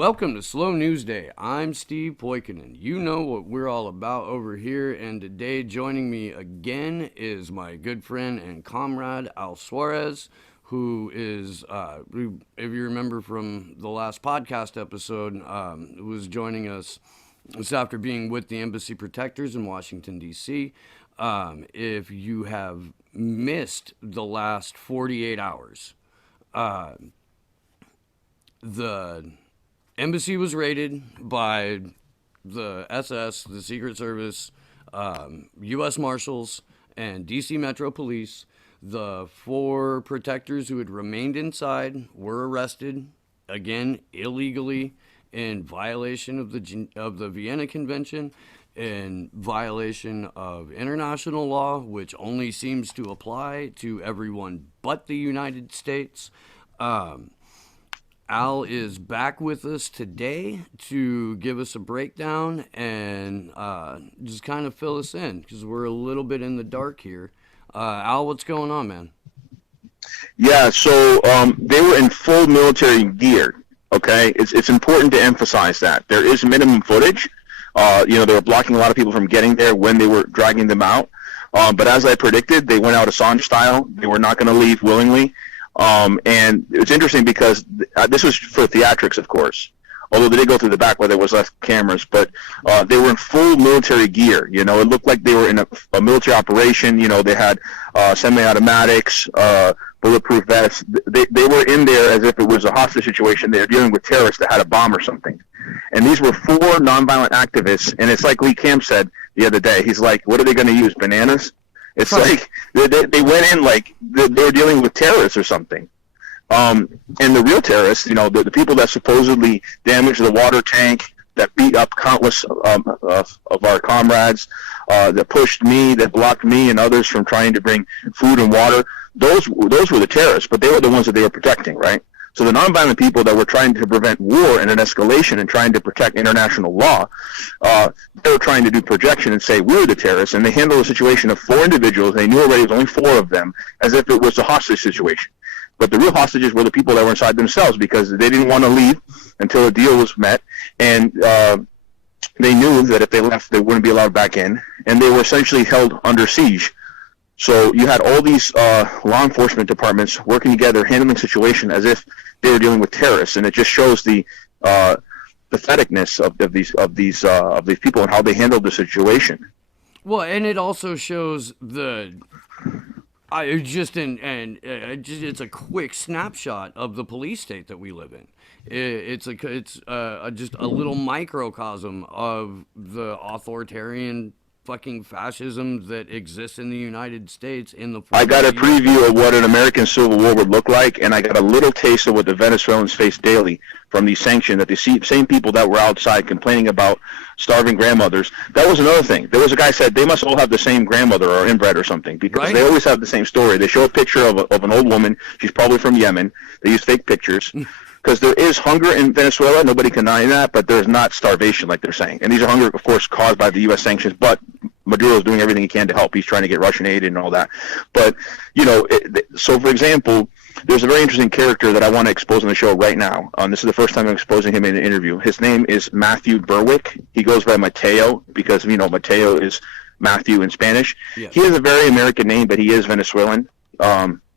Welcome to Slow News Day. I'm Steve Poikinen. You know what we're all about over here, and today joining me again is my good friend and comrade Al Suarez, who is, if you remember from the last podcast episode, was joining us this after being with the Embassy Protectors in Washington, D.C. If you have missed the last 48 hours, the embassy was raided by the SS, the Secret Service, U.S. Marshals, and D.C. Metro Police. The 4 protectors who had remained inside were arrested, again, illegally, in violation of the Vienna Convention, in violation of international law, which only seems to apply to everyone but the United States. Al is back with us today to give us a breakdown and just kind of fill us in because we're a little bit in the dark here. Al, what's going on, man? Yeah, so they were in full military gear, okay? It's important to emphasize that. There is minimum footage. They were blocking a lot of people from getting there when they were dragging them out. But as I predicted, they went out Assange style. They were not going to leave willingly. And it's interesting because this was for theatrics, of course, although they did go through the back where there was less cameras, but they were in full military gear. You know, it looked like they were in a military operation. You know, they had semi-automatics, bulletproof vests. They were in there as if it was a hostage situation. They were dealing with terrorists that had a bomb or something. And these were 4 nonviolent activists, and it's like Lee Camp said the other day. He's like, what are they going to use, bananas? It's like they went in like they were dealing with terrorists or something. And the real terrorists, you know, the people that supposedly damaged the water tank, that beat up countless of our comrades, that pushed me, that blocked me and others from trying to bring food and water, those were the terrorists, but they were the ones that they were protecting, right? So the nonviolent people that were trying to prevent war and an escalation and trying to protect international law, they were trying to do projection and say, we're the terrorists, and they handled a situation of 4 individuals, they knew already it was only 4 of them, as if it was a hostage situation. But the real hostages were the people that were inside themselves because they didn't want to leave until a deal was met, and they knew that if they left, they wouldn't be allowed back in, and they were essentially held under siege. So you had all these law enforcement departments working together, handling the situation as if they were dealing with terrorists, and it just shows the patheticness of these people and how they handled the situation. Well, and it also shows it's a quick snapshot of the police state that we live in. It's just a little microcosm of the authoritarian fucking fascism that exists in the United States in the. I got a preview of what an American Civil War would look like, and I got a little taste of what the Venezuelans face daily from these sanctions, that the same people that were outside complaining about starving grandmothers. That was another thing. There was a guy said they must all have the same grandmother or inbred or something, because They always have the same story. They show a picture of an old woman. She's probably from Yemen. They use fake pictures. Because there is hunger in Venezuela, nobody can deny that, but there's not starvation like they're saying. And these are hunger, of course, caused by the U.S. sanctions, but Maduro is doing everything he can to help. He's trying to get Russian aid and all that. But, you know, so for example, there's a very interesting character that I want to expose on the show right now. This is the first time I'm exposing him in an interview. His name is Matthew Berwick. He goes by Mateo because, you know, Mateo is Matthew in Spanish. Yes. He has a very American name, but he is Venezuelan.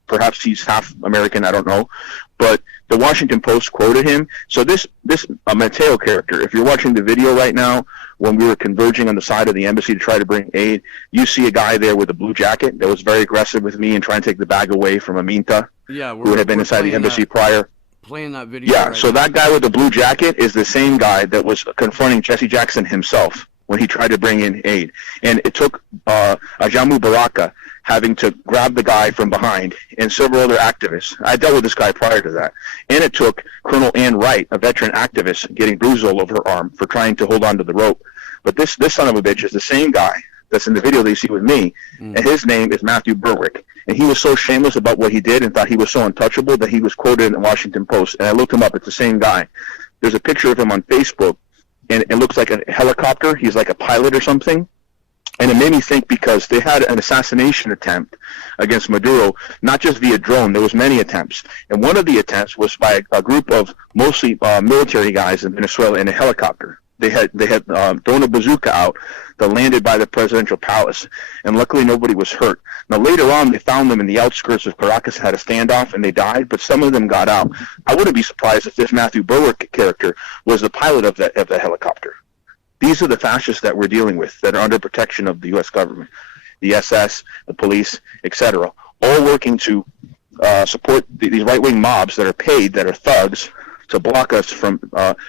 Perhaps he's half American, I don't know. But the Washington Post quoted him. So this Mateo character, if you're watching the video right now, when we were converging on the side of the embassy to try to bring aid, you see a guy there with a blue jacket that was very aggressive with me and trying to take the bag away from Aminta, who had been inside the embassy prior. Playing that video. Yeah, so that guy with the blue jacket is the same guy that was confronting Jesse Jackson himself when he tried to bring in aid. And it took Ajamu Baraka having to grab the guy from behind and several other activists. I dealt with this guy prior to that. And it took Colonel Ann Wright, a veteran activist, getting bruises all over her arm for trying to hold on to the rope. But this son of a bitch is the same guy that's in the video that you see with me, and his name is Matthew Berwick. And he was so shameless about what he did and thought he was so untouchable that he was quoted in the Washington Post. And I looked him up. It's the same guy. There's a picture of him on Facebook, and it looks like a helicopter. He's like a pilot or something. And it made me think because they had an assassination attempt against Maduro, not just via drone. There was many attempts, and one of the attempts was by a group of mostly military guys in Venezuela in a helicopter. They had thrown a bazooka out that landed by the presidential palace, and luckily nobody was hurt. Now later on, they found them in the outskirts of Caracas, had a standoff, and they died. But some of them got out. I wouldn't be surprised if this Matthew Berwick character was the pilot of that helicopter. These are the fascists that we're dealing with, that are under protection of the U.S. government, the SS, the police, etc., all working to support these right-wing mobs that are paid, that are thugs, to block us from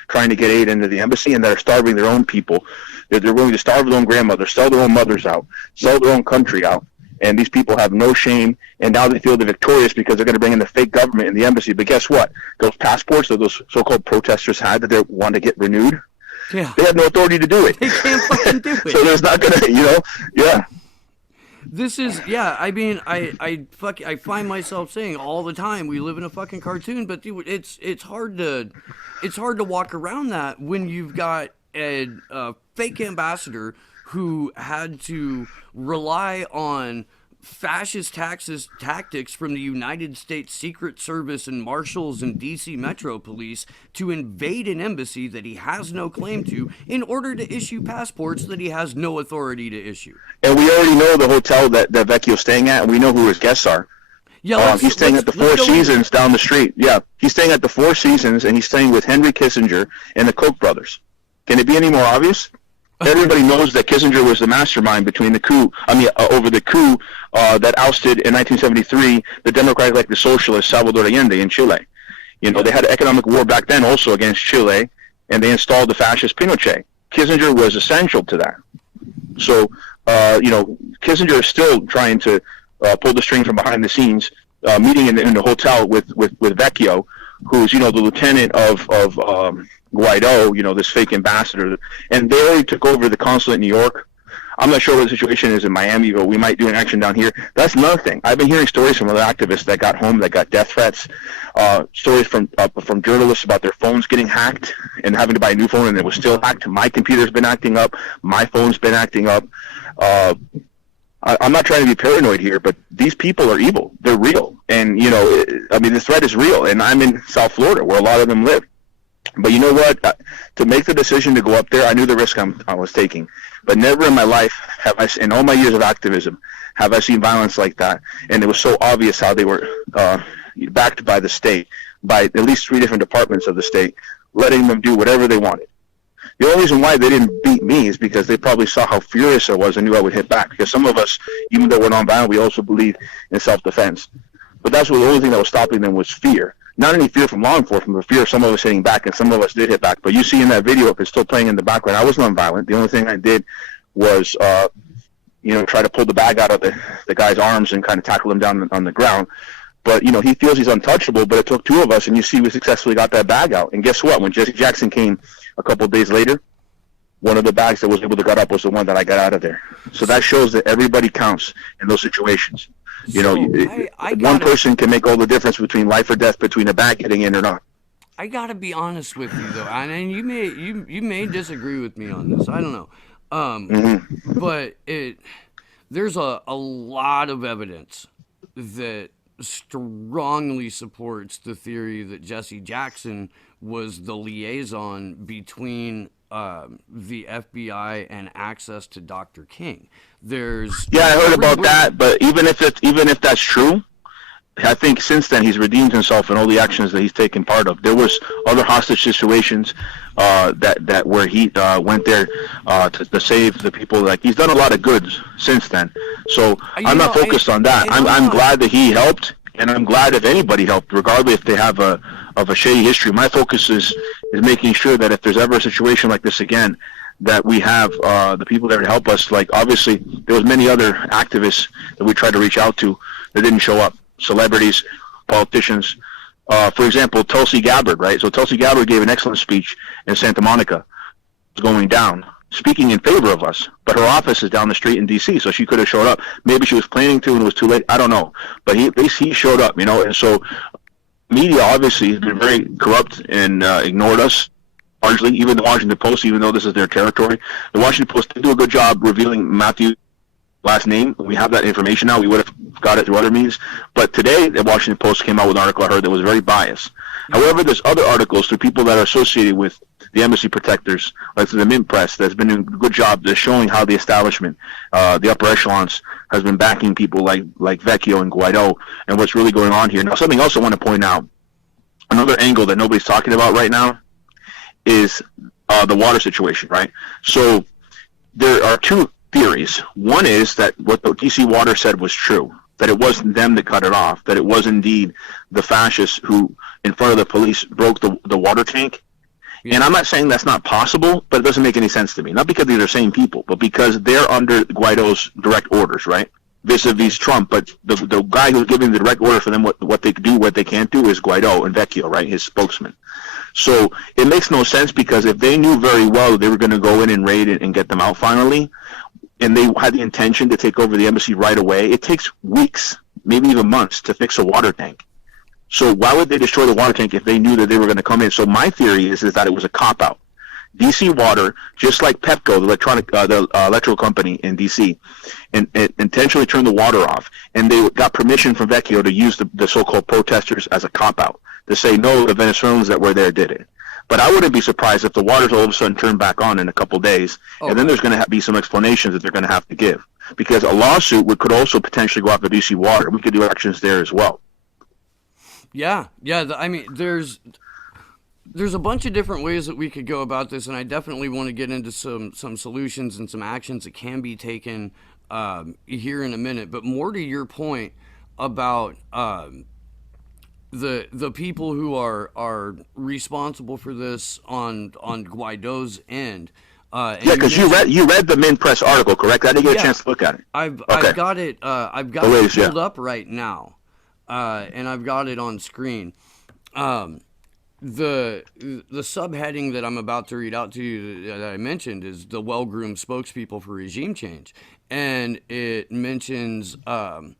trying to get aid into the embassy, and that are starving their own people. They're willing to starve their own grandmothers, sell their own mothers out, sell their own country out. And these people have no shame, and now they feel they're victorious because they're going to bring in the fake government in the embassy. But guess what? Those passports that those so-called protesters had that they want to get renewed, Yeah. they have no authority to do it. They can't fucking do it. So there's not going to, yeah. This is, yeah, I mean, I find myself saying all the time, we live in a fucking cartoon, but dude, it's hard to walk around that when you've got a fake ambassador who had to rely on fascist tactics from the United States Secret Service and Marshals and DC Metro Police to invade an embassy that he has no claim to in order to issue passports that he has no authority to issue. And we already know the hotel that Vecchio's staying at, and we know who his guests are. Yeah, he's staying at the Four Seasons down the street. Yeah, he's staying at the Four Seasons, and he's staying with Henry Kissinger and the Koch brothers. Can it be any more obvious? Everybody knows that Kissinger was the mastermind between the coup. Over the coup that ousted in 1973 the democratic-elected socialist Salvador Allende in Chile. They had an economic war back then also against Chile, and they installed the fascist Pinochet. Kissinger was essential to that. So, Kissinger is still trying to pull the string from behind the scenes, meeting in the hotel with Vecchio, who's the lieutenant of Guaido, this fake ambassador, and they already took over the consulate in New York. I'm not sure what the situation is in Miami, but we might do an action down here. That's another thing. I've been hearing stories from other activists that got home, that got death threats, stories from journalists about their phones getting hacked and having to buy a new phone, and it was still hacked. My computer's been acting up. My phone's been acting up. I'm not trying to be paranoid here, but these people are evil. They're real. And, the threat is real. And I'm in South Florida, where a lot of them live. But you know what? To make the decision to go up there, I knew the risk I was taking. But never in my life have I, in all my years of activism, have I seen violence like that. And it was so obvious how they were backed by the state, by at least 3 different departments of the state, letting them do whatever they wanted. The only reason why they didn't beat me is because they probably saw how furious I was and knew I would hit back. Because some of us, even though we're nonviolent, we also believe in self-defense. But that's the only thing that was stopping them was fear. Not any fear from law enforcement, but fear of some of us hitting back, and some of us did hit back. But you see in that video, if it's still playing in the background, I was nonviolent. The only thing I did was, try to pull the bag out of the guy's arms and kind of tackle him down on the ground. But, he feels he's untouchable, but it took 2 of us, and you see we successfully got that bag out. And guess what? When Jesse Jackson came a couple of days later, one of the bags that was able to get up was the one that I got out of there. So that shows that everybody counts in those situations. One person can make all the difference between life or death, between a bag getting in or not. I gotta be honest with you though, and you may disagree with me on this. I don't know, but there's a lot of evidence that strongly supports the theory that Jesse Jackson was the liaison between the FBI and access to Dr. King. I heard about that, but even if that's true, I think since then he's redeemed himself in all the actions that he's taken part of. There was other hostage situations that where he went there to save the people. Like, he's done a lot of good since then. So I'm not focused on that. I'm glad that he helped, and I'm glad if anybody helped, regardless if they have a shady history. My focus is making sure that if there's ever a situation like this again, that we have the people there to help us. Like, obviously, there was many other activists that we tried to reach out to that didn't show up. Celebrities, politicians. For example, Tulsi Gabbard, right? So Tulsi Gabbard gave an excellent speech in Santa Monica. It's going down, speaking in favor of us. But her office is down the street in D.C., so she could have showed up. Maybe she was planning to and it was too late. I don't know. But at least he showed up, And so media, obviously, has been very corrupt and ignored us. largely, even the Washington Post, even though this is their territory. The Washington Post did do a good job revealing Matthew's last name. We have that information now. We would have got it through other means. But today, the Washington Post came out with an article I heard that was very biased. However, there's other articles through people that are associated with the embassy protectors, like through the Mint Press, that's been doing a good job of showing how the establishment, the upper echelons, has been backing people like Vecchio and Guaido and what's really going on here. Now, something else I want to point out, another angle that nobody's talking about right now is the water situation, right? So there are two theories. One is that what the DC Water said was true, that it wasn't them that cut it off, that it was indeed the fascists who, in front of the police, broke the water tank. Yeah. And I'm not saying that's not possible, but it doesn't make any sense to me. Not because these are the same people, but because they're under Guaido's direct orders, right? Vis-a-vis Trump, but the guy who's giving the direct order for them what they do, what they can't do is Guaido and Vecchio, right, his spokesman. So it makes no sense, because if they knew very well that they were going to go in and raid it and get them out finally, and they had the intention to take over the embassy right away, it takes weeks, maybe even months, to fix a water tank. So why would they destroy the water tank if they knew that they were going to come in? So my theory is that it was a cop-out. DC Water, just like Pepco, the electrical company in DC, and intentionally turned the water off, and they got permission from Vecchio to use the so-called protesters as a cop-out, to say, no, the Venezuelans that were there did it. But I wouldn't be surprised if the water's all of a sudden turned back on in a couple days, and then there's going to be some explanations that they're going to have to give. Because a lawsuit could also potentially go after DC Water. We could do actions there as well. Yeah. I mean, there's a bunch of different ways that we could go about this, and I definitely want to get into some solutions and some actions that can be taken here in a minute. But more to your point about the people who are responsible for this on Guaido's end. Because you read the Mint Press article, correct? I didn't get a chance to look at it. I've got it. I've got it pulled up right now, and I've got it on screen. The subheading that I'm about to read out to you that I mentioned is the well-groomed spokespeople for regime change, and it mentions Diana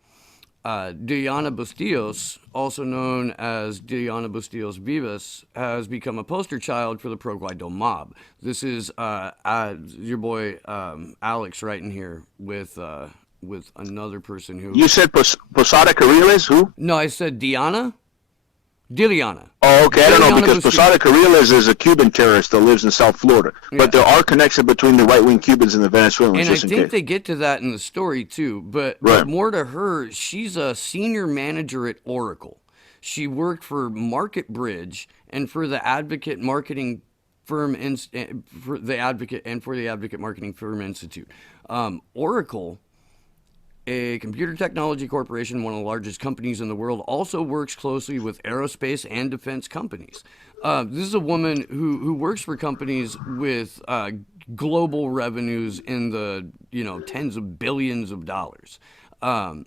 Bustillos, also known as Diana Bustillos Vivas, has become a poster child for the pro-Guaido mob. This is your boy Alex right in here with another person who... You said Posada Carriles, who? No, I said Diliana. Oh, okay. I don't know, because Posada Carriles is a Cuban terrorist that lives in South Florida. Yeah. But there are connections between the right-wing Cubans and the Venezuelans. And I think they get to that in the story, too. But more to her, she's a senior manager at Oracle. She worked for Market Bridge and for the Advocate Marketing Firm for the Advocate Marketing Firm Institute. Oracle, a computer technology corporation, one of the largest companies in the world, also works closely with aerospace and defense companies. This is a woman who works for companies with global revenues in the tens of billions of dollars. In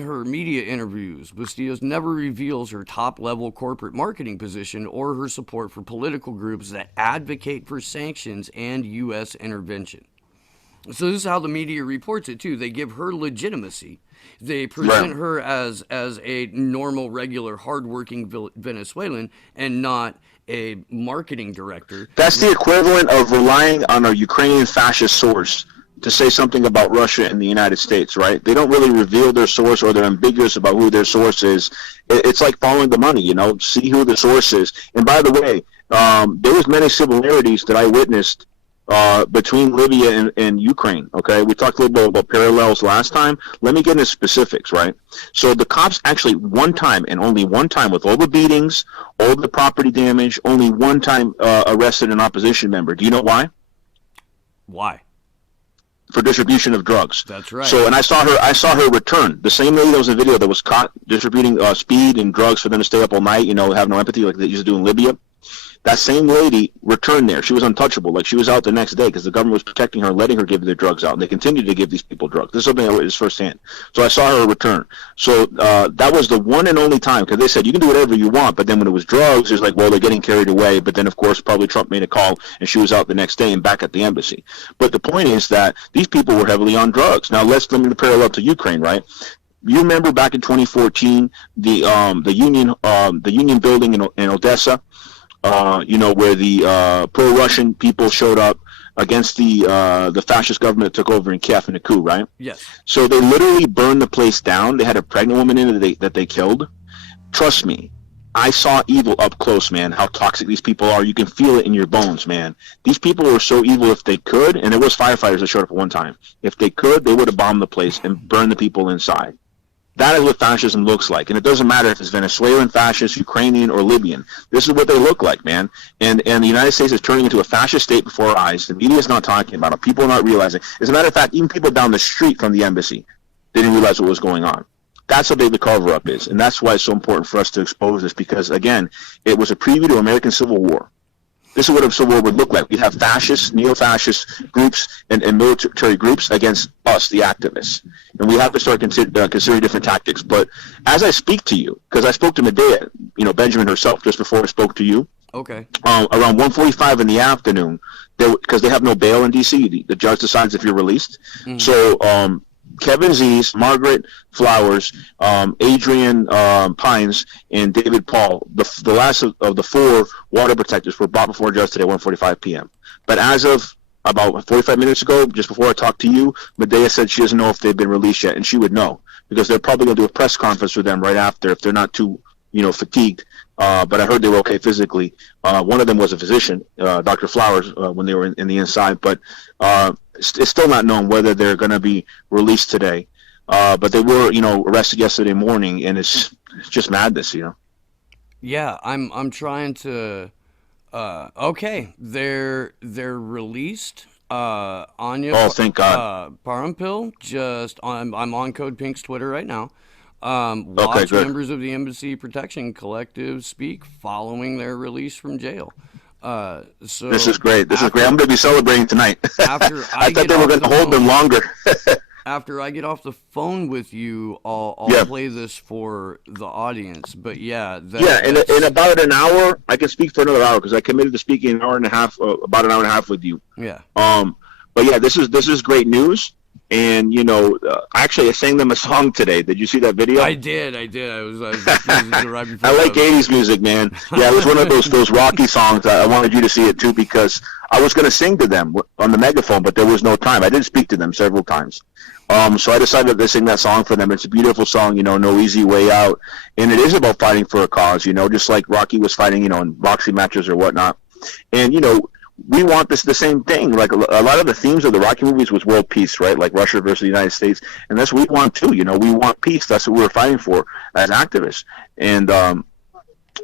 her media interviews, Bustillos never reveals her top-level corporate marketing position or her support for political groups that advocate for sanctions and U.S. intervention. So this is how the media reports it, too. They give her legitimacy. They present her as a normal, regular, hardworking Venezuelan and not a marketing director. That's the equivalent of relying on a Ukrainian fascist source to say something about Russia and the United States, right? They don't really reveal their source, or they're ambiguous about who their source is. It's like following the money, see who the source is. And by the way, there was many similarities that I witnessed between Libya and Ukraine, okay? We talked a little bit about parallels last time. Let me get into specifics, right? So the cops actually one time, and only one time, with all the beatings, all the property damage, only one time arrested an opposition member. Do you know why? Why? For distribution of drugs. That's right. So, and I saw her return. The same lady that was in the video that was caught distributing speed and drugs for them to stay up all night, have no empathy like they used to do in Libya. That same lady returned there. She was untouchable. Like, she was out the next day because the government was protecting her and letting her give their drugs out. And they continued to give these people drugs. This is something I witnessed firsthand. So I saw her return. So that was the one and only time, because they said you can do whatever you want. But then when it was drugs, it was like, well, they're getting carried away. But then, of course, probably Trump made a call and she was out the next day and back at the embassy. But the point is that these people were heavily on drugs. Now, let me parallel to Ukraine, right? You remember back in 2014, the Union building in Odessa, where the pro-Russian people showed up against the fascist government that took over in Kiev in a coup, right? Yes. So they literally burned the place down. They had a pregnant woman in it that they killed. Trust me, I saw evil up close, man, how toxic these people are. You can feel it in your bones, man. These people were so evil if they could, and there was firefighters that showed up at one time. If they could, they would have bombed the place and burned the people inside. That is what fascism looks like. And it doesn't matter if it's Venezuelan fascist, Ukrainian, or Libyan. This is what they look like, man. And the United States is turning into a fascist state before our eyes. The media is not talking about it. People are not realizing. As a matter of fact, even people down the street from the embassy didn't realize what was going on. That's how big the cover-up is. And that's why it's so important for us to expose this, because, again, it was a preview to American Civil War. This is what a civil war would look like. We'd have fascist, neo-fascist groups and military groups against us, the activists. And we have to start considering different tactics. But as I speak to you, because I spoke to Medea, Benjamin herself, just before I spoke to you. Okay. Around 1:45 in the afternoon, because they have no bail in D.C., the judge decides if you're released. Mm-hmm. So Kevin Z's, Margaret Flowers, Adrian Pines, and David Paul, the last of the four water protectors, were brought before a judge today at 1:45 p.m. But as of about 45 minutes ago, just before I talked to you, Medea said she doesn't know if they've been released yet, and she would know, because they're probably going to do a press conference with them right after if they're not too fatigued. But I heard they were okay physically. One of them was a physician, Dr. Flowers, when they were in the inside. But it's still not known whether they're going to be released today. But they were, arrested yesterday morning, and it's just madness, Yeah, I'm trying to. Okay, they're released. Anya. Oh, thank God. Parampil. I'm on Code Pink's Twitter right now. Watch members of the Embassy Protection Collective speak following their release from jail. So this is great. This is great. I'm going to be celebrating tonight. After I thought they were going to hold them longer. After I get off the phone with you, I'll play this for the audience. But yeah, in about an hour, I can speak for another hour because I committed to speaking an hour and a half, about an hour and a half with you. Yeah. But yeah, this is great news. And actually, I sang them a song today. Did you see that video? I did. I was right before. I like 80s music, man. Yeah, it was one of those Rocky songs. I wanted you to see it too because I was going to sing to them on the megaphone, but there was no time. I did speak to them several times. So I decided to sing that song for them. It's a beautiful song, No Easy Way Out. And it is about fighting for a cause, just like Rocky was fighting, in boxing matches or whatnot. And, we want the same thing. Like a lot of the themes of the Rocky movies was world peace, right? Like Russia versus the United States. And that's what we want too. We want peace. That's what we're fighting for as activists. And,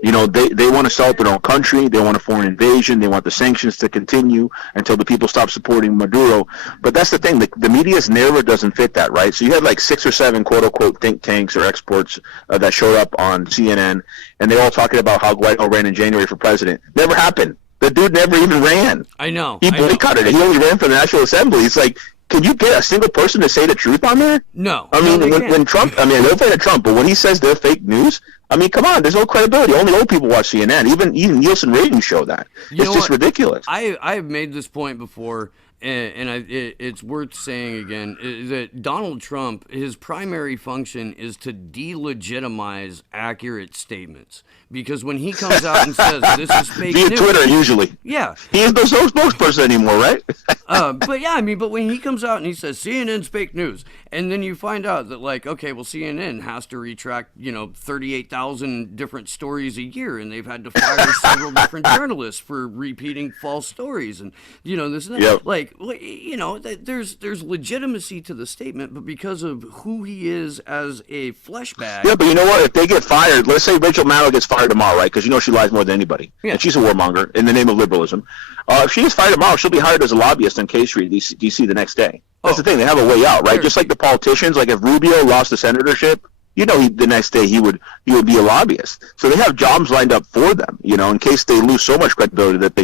they want to sell out their own country. They want a foreign invasion. They want the sanctions to continue until the people stop supporting Maduro. But that's the thing. The media's narrative doesn't fit that, right? So you had like 6 or 7 quote-unquote think tanks or experts that showed up on CNN, and they're all talking about how Guaido ran in January for president. Never happened. The dude never even ran. I know. He boycotted it. He only ran for the National Assembly. It's like, can you get a single person to say the truth on there? No. I mean, when Trump, they're afraid of Trump, but when he says they're fake news, come on, there's no credibility. Only old people watch CNN. Even Nielsen ratings show that. It's just ridiculous. I've made this point before, and it's worth saying again, that Donald Trump, his primary function is to delegitimize accurate statements. Because when he comes out and says this is fake via news, Twitter usually, yeah, he ain't no spokesperson anymore, right? but when he comes out and he says CNN's fake news, and then you find out that CNN has to retract 38,000 different stories a year, and they've had to fire several different journalists for repeating false stories, and this and that. Yep. There's legitimacy to the statement, but because of who he is as a flesh bag. Yeah, but you know what? If they get fired, let's say Rachel Maddow gets fired tomorrow, right? Because she lies more than anybody. Yeah. And she's a warmonger in the name of liberalism. If she gets fired tomorrow, she'll be hired as a lobbyist in K Street, DC the next day. That's the thing. They have a way out, right? Sure. Just like the politicians. Like if Rubio lost the senatorship, the next day he would be a lobbyist. So they have jobs lined up for them, in case they lose so much credibility that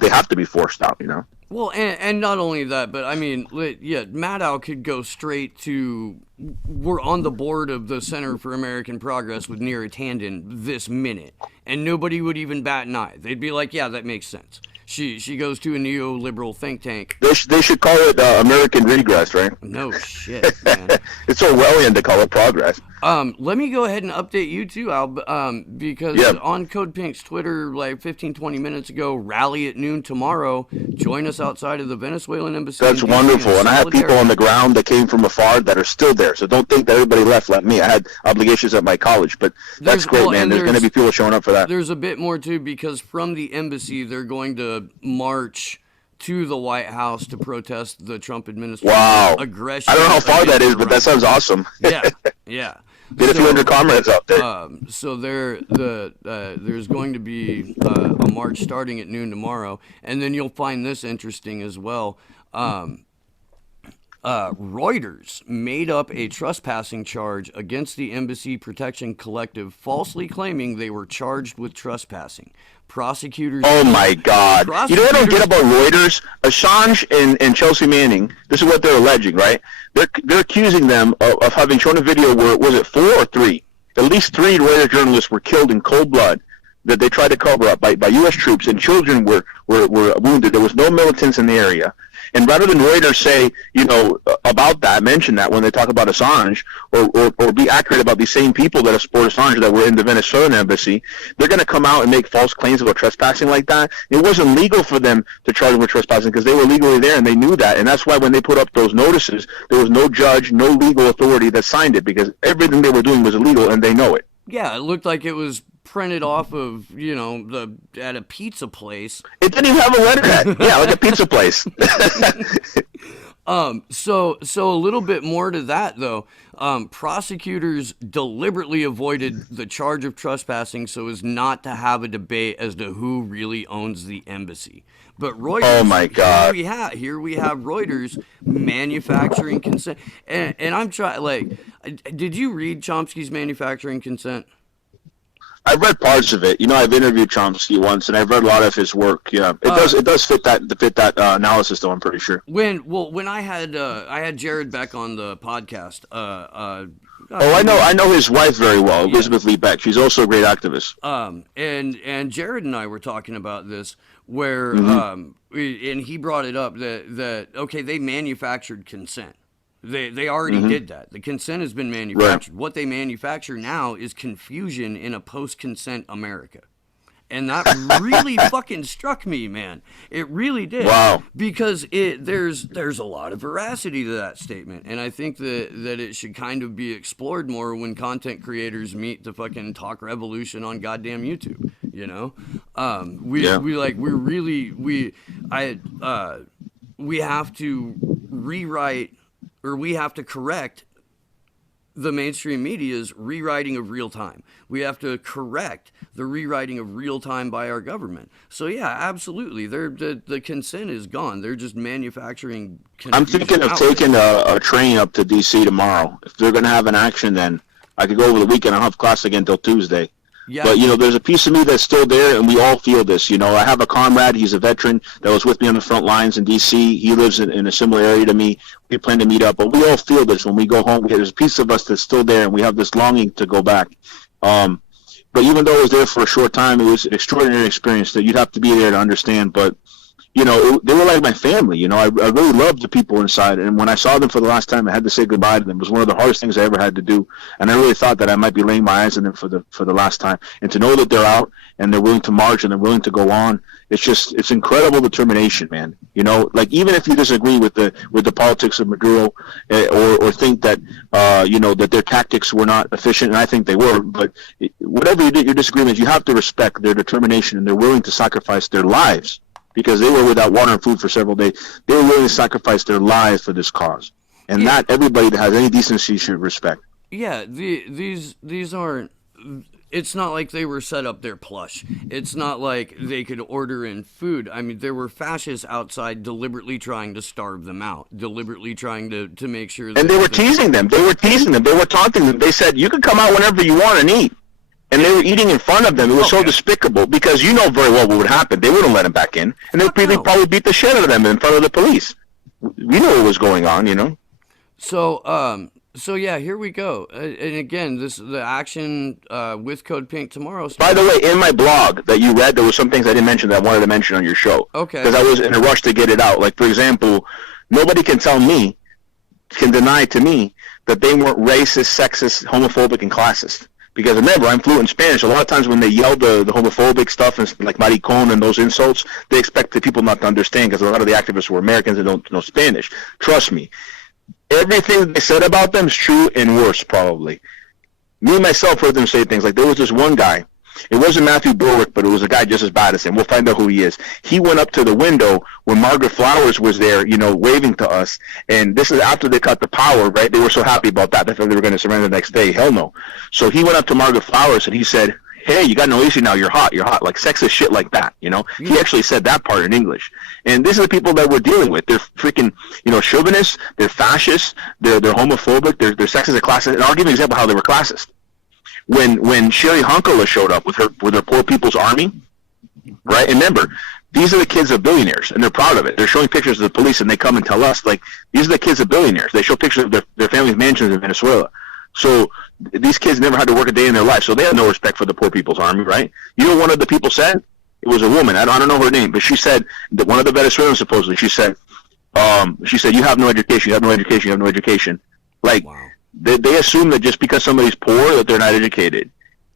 they have to be forced out, Well, and not only that, but Maddow could go straight to, we're on the board of the Center for American Progress with Neera Tanden this minute, and nobody would even bat an eye. They'd be like, yeah, that makes sense. She goes to a neoliberal think tank. They should call it American regress, right? No shit, man. It's Orwellian to call it progress. Let me go ahead and update you too, Al, because on Code Pink's Twitter, like 15-20 minutes ago, rally at noon tomorrow. Join us outside of the Venezuelan embassy. That's wonderful, and I have people on the ground that came from afar that are still there. So don't think that everybody left like me. I had obligations at my college, but that's great, man. There's going to be people showing up for that. There's a bit more too, because from the embassy, they're going to march to the White House to protest the Trump administration's aggression. I don't know how far that is, but that sounds awesome. Yeah. Get a few hundred comrades out there. So there's going to be a march starting at noon tomorrow, and then you'll find this interesting as well. Reuters made up a trespassing charge against the Embassy Protection Collective, falsely claiming they were charged with trespassing. Prosecutors. Oh my God! You know what I don't get about Reuters? Assange and Chelsea Manning. This is what they're alleging, right? They're accusing them of having shown a video where, was it 4 or 3? At least 3 Reuters journalists were killed in cold blood that they tried to cover up by U.S. troops, and children were wounded. There was no militants in the area. And rather than Reuters say, about that, mention that when they talk about Assange, or be accurate about these same people that have supported Assange that were in the Venezuelan embassy, they're going to come out and make false claims about trespassing like that. It wasn't legal for them to charge them with trespassing because they were legally there and they knew that. And that's why when they put up those notices, there was no judge, no legal authority that signed it, because everything they were doing was illegal and they know it. Yeah, it looked like it was printed off of, at a pizza place. It didn't even have a letterhead. Yeah, like a pizza place. So a little bit more to that, though. Prosecutors deliberately avoided the charge of trespassing so as not to have a debate as to who really owns the embassy. But Reuters, oh my God. Here we have Reuters manufacturing consent. And I'm trying, did you read Chomsky's Manufacturing Consent? I've read parts of it. I've interviewed Chomsky once, and I've read a lot of his work. Yeah, it does fit that analysis, though. I'm pretty sure. When I had Jared Beck on the podcast. I know his wife very well, Elizabeth Lee Beck. She's also a great activist. And Jared and I were talking about this, where and he brought it up that okay, they manufactured consent. They already did that. The consent has been manufactured. Right. What they manufacture now is confusion in a post-consent America. And that really fucking struck me, man. It really did. Wow. Because there's a lot of veracity to that statement. And I think that it should kind of be explored more when content creators meet to fucking talk revolution on goddamn YouTube. We have to rewrite, or we have to correct the mainstream media's rewriting of real time. We have to correct the rewriting of real time by our government. So yeah, absolutely. The consent is gone. They're just manufacturing confusion. I'm thinking of taking a train up to D.C. tomorrow. If they're going to have an action, then I could go over the weekend. I'll have class again until Tuesday. Yeah. But, there's a piece of me that's still there, and we all feel this. I have a comrade. He's a veteran that was with me on the front lines in D.C. He lives in a similar area to me. We plan to meet up, but we all feel this when we go home. There's a piece of us that's still there, and we have this longing to go back. But even though I was there for a short time, it was an extraordinary experience that you'd have to be there to understand. But, they were like my family. I really loved the people inside. And when I saw them for the last time, I had to say goodbye to them. It was one of the hardest things I ever had to do. And I really thought that I might be laying my eyes on them for the last time. And to know that they're out and they're willing to march and they're willing to go on, it's incredible determination, man. Even if you disagree with the politics of Maduro, or think that, that their tactics were not efficient, and I think they were, but whatever your disagreement, you have to respect their determination, and they're willing to sacrifice their lives. Because they were without water and food for several days. They were willing to sacrifice their lives for this cause. And not everybody that has any decency should respect. Yeah, these aren't... It's not like they were set up there plush. It's not like they could order in food. I mean, there were fascists outside deliberately trying to starve them out, deliberately trying to make sure that... And they were teasing them. They were taunting them. They said, you can come out whenever you want and eat. And they were eating in front of them. It was so despicable because you know very well what would happen. They wouldn't let them back in. And they would probably beat the shit out of them in front of the police. We know what was going on, So, So yeah, here we go. And again, the action with Code Pink tomorrow By the starts. way, in my blog that you read, there was some things I didn't mention that I wanted to mention on your show because Okay. I was in a rush to get it out. Like, for example, nobody can deny to me that they weren't racist, sexist, homophobic, and classist. Because remember, I'm fluent in Spanish. A lot of times when they yell the homophobic stuff and like maricon and those insults, they expect the people not to understand because a lot of the activists were Americans and don't know Spanish. Trust me, everything they said about them is true and worse, probably. Me myself heard them say things like there was this one guy. It wasn't Matthew Berwick, but it was a guy just as bad as him. We'll find out who he is. He went up to the window when Margaret Flowers was there, waving to us. And this is after they cut the power, right? They were so happy about that. They thought they were going to surrender the next day. Hell no. So he went up to Margaret Flowers and he said, hey, you got no issue now. You're hot. You're hot. Like sexist shit like that, He actually said that part in English. And this is the people that we're dealing with. They're freaking, chauvinists. They're fascists. They're homophobic. They're sexist and classist. And I'll give you an example of how they were classist. When Sherry Hunkela showed up with her Poor People's Army, right? And remember, these are the kids of billionaires, and they're proud of it. They're showing pictures of the police, and they come and tell us, like, these are the kids of billionaires. They show pictures of their family's mansions in Venezuela. So these kids never had to work a day in their life, so they have no respect for the Poor People's Army, right? You know what one of the people said? It was a woman. I don't know her name, but she said that one of the Venezuelans, supposedly, she said, you have no education, you have no education, you have no education. Like, Wow. they assume that just because somebody's poor that they're not educated.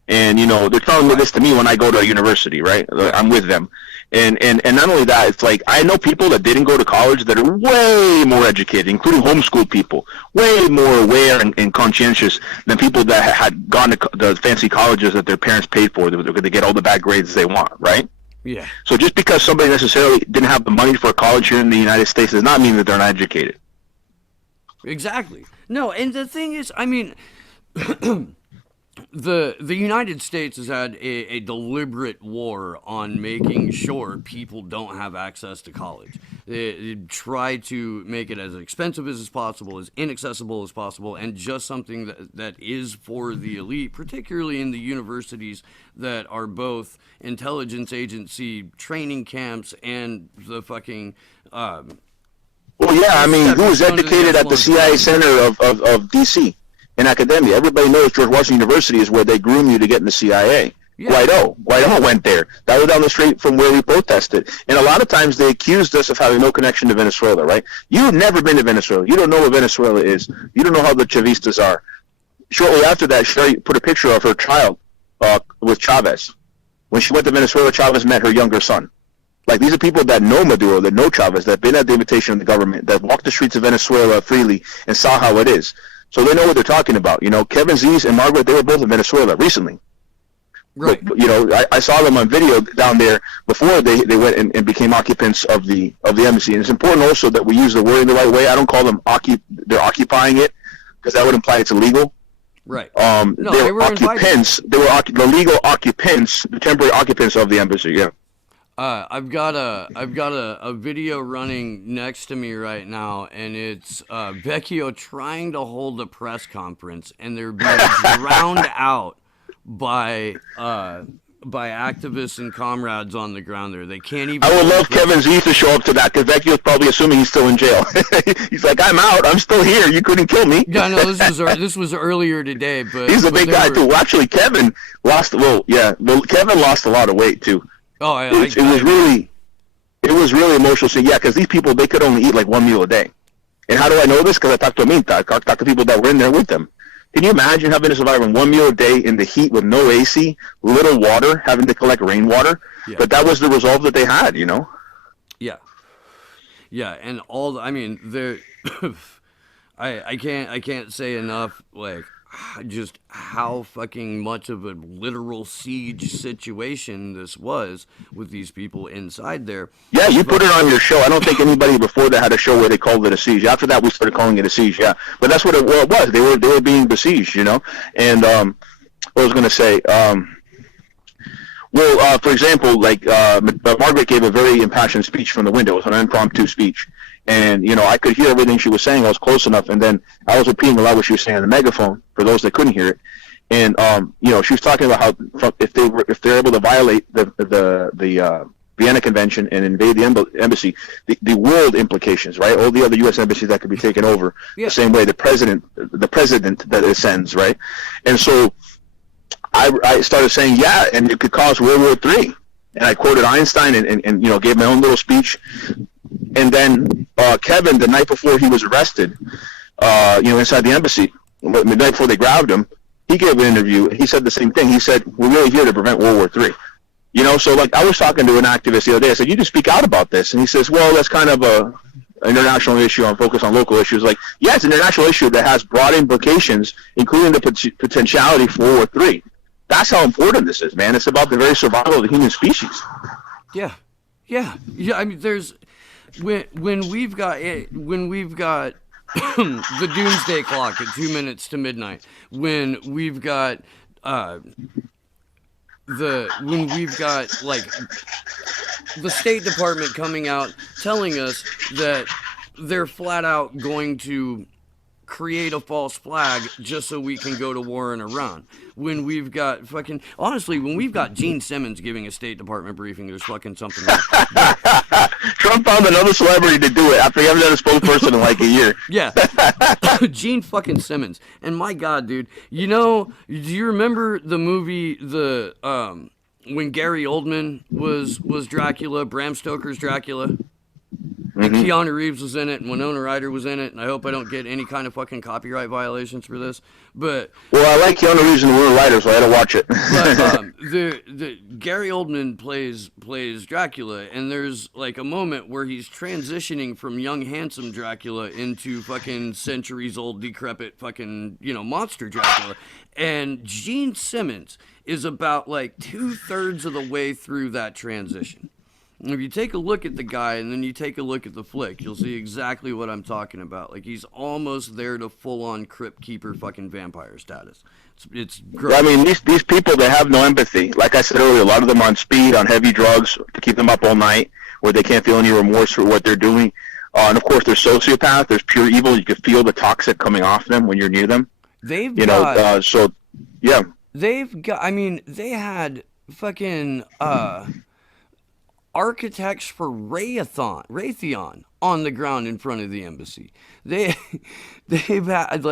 And, they're telling me this to me when I go to a university, right? I'm with them. And not only that, it's like I know people that didn't go to college that are way more educated, including homeschooled people, way more aware and conscientious than people that had gone to the fancy colleges that their parents paid for. They're going to get all the bad grades they want, right? Yeah. So just because somebody necessarily didn't have the money for a college here in the United States does not mean that they're not educated. Exactly. No, and the thing is, I mean, the United States has had a deliberate war on making sure people don't have access to college. They try to make it as expensive as possible, as inaccessible as possible, and just something that is for the elite, particularly in the universities that are both intelligence agency training camps and the fucking Well, yeah, I mean, who was educated at the CIA Center of D.C. in academia? Everybody knows George Washington University is where they groom you to get in the CIA. Yeah. Guaido went there. That was down the street from where we protested. And a lot of times they accused us of having no connection to Venezuela, right? You've never been to Venezuela. You don't know what Venezuela is. You don't know how the Chavistas are. Shortly after that, Sherry put a picture of her child with Chavez. When she went to Venezuela, Chavez met her younger son. Like, these are people that know Maduro, that know Chavez, that have been at the invitation of the government, that walked the streets of Venezuela freely and saw how it is. So they know what they're talking about. Kevin Z's and Margaret, they were both in Venezuela recently. right. But, I saw them on video down there before they went and became occupants of the embassy. And it's important also that we use the word in the right way. I don't call them they're occupying it, because that would imply it's illegal. Right. No, they were occupants. Invited. They were the legal occupants, the temporary occupants of the embassy. Yeah. I've got a video running next to me right now, and it's Vecchio trying to hold a press conference, and they're being drowned out by activists and comrades on the ground there. They can't even. I would love Kevin Z to show up to that, because Vecchio's probably assuming he's still in jail. He's like, I'm out. I'm still here. You couldn't kill me. Yeah, no, this was earlier today, but he's a big guy too. Well, actually, Kevin lost. Well, yeah. Well, Kevin lost a lot of weight too. Oh, it was really emotional. So yeah, because these people, they could only eat like one meal a day. And how do I know this? Because I talked to Aminta. I talked to people that were in there with them. Can you imagine having to survive on one meal a day in the heat with no AC, little water, having to collect rainwater? Yeah. But that was the resolve that they had, Yeah. Yeah, and I mean, there, I can't say enough, like, just how fucking much of a literal siege situation this was with these people inside there. Yeah, you put it on your show. I don't think anybody before that had a show where they called it a siege. After that, we started calling it a siege. Yeah, but that's what it was. They were being besieged, And what I was going to say, for example, like Margaret gave a very impassioned speech from the window. It was an impromptu speech. And, I could hear everything she was saying. I was close enough. And then I was repeating a lot what she was saying on the megaphone for those that couldn't hear it. And, she was talking about how if they're able to violate the Vienna Convention and invade the embassy, the world implications, right? All the other U.S. embassies that could be taken over the same way the president that it sends, right? And so I started saying, yeah, and it could cause World War III. And I quoted Einstein and gave my own little speech. And then Kevin, the night before he was arrested, inside the embassy, the night before they grabbed him, he gave an interview. He said the same thing. He said, we're really here to prevent World War III. So like I was talking to an activist the other day. I said, you just speak out about this. And he says, well, that's kind of an international issue. I'm focused on local issues. Like, yeah, it's an international issue that has broad implications, including the potentiality for World War III. That's how important this is, man. It's about the very survival of the human species. Yeah. I mean, there's when we've got the doomsday clock at 2 minutes to midnight, when we've got like the State Department coming out telling us that they're flat out going to create a false flag just so we can go to war in Iran. When we've got when we've got Gene Simmons giving a State Department briefing, there's fucking something wrong. Trump found another celebrity to do it after he hasn't had a spokesperson in like a year. Yeah. Gene fucking Simmons. And my God, dude, do you remember the movie, when Gary Oldman was Dracula, Bram Stoker's Dracula? And Keanu Reeves was in it, and Winona Ryder was in it, and I hope I don't get any kind of fucking copyright violations for this. But I like Keanu Reeves and Winona Ryder, so I had to watch it. But the Gary Oldman plays Dracula, and there's like a moment where he's transitioning from young handsome Dracula into fucking centuries old decrepit fucking monster Dracula, and Gene Simmons is about like 2/3 of the way through that transition. If you take a look at the guy and then you take a look at the flick, you'll see exactly what I'm talking about. Like, he's almost there to full-on Crypt Keeper fucking vampire status. It's gross. I mean, these people, they have no empathy. Like I said earlier, a lot of them are on speed, on heavy drugs to keep them up all night, where they can't feel any remorse for what they're doing. And, of course, there's sociopath. There's pure evil. You can feel the toxic coming off them when you're near them. They've They had fucking... architects for Raytheon on the ground in front of the embassy. They've had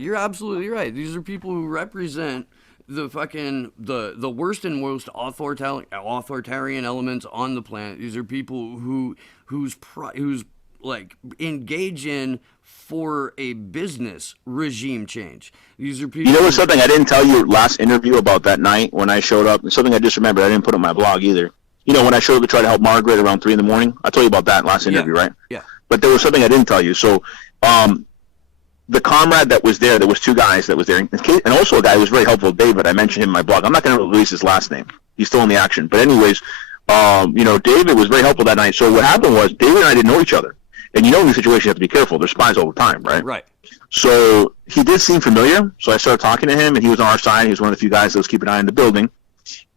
you're absolutely right. These are people who represent the fucking the worst and most authoritarian elements on the planet. These are people who's like engage in for a business regime change. These are people. What's something I didn't tell you last interview about that night when I showed up? Something I just remembered. I didn't put it on my blog either. When I showed up to try to help Margaret around 3 a.m, I told you about that last interview, right? Yeah. But there was something I didn't tell you. So, the comrade that was there was 2 guys that was there, and also a guy who was very helpful, David. I mentioned him in my blog. I'm not going to release his last name. He's still in the action. But anyways, David was very helpful that night. So what happened was David and I didn't know each other. And in these situations, you have to be careful. They're spies all the time, right? Right. So he did seem familiar. So I started talking to him, and he was on our side. He was one of the few guys that was keeping an eye on the building.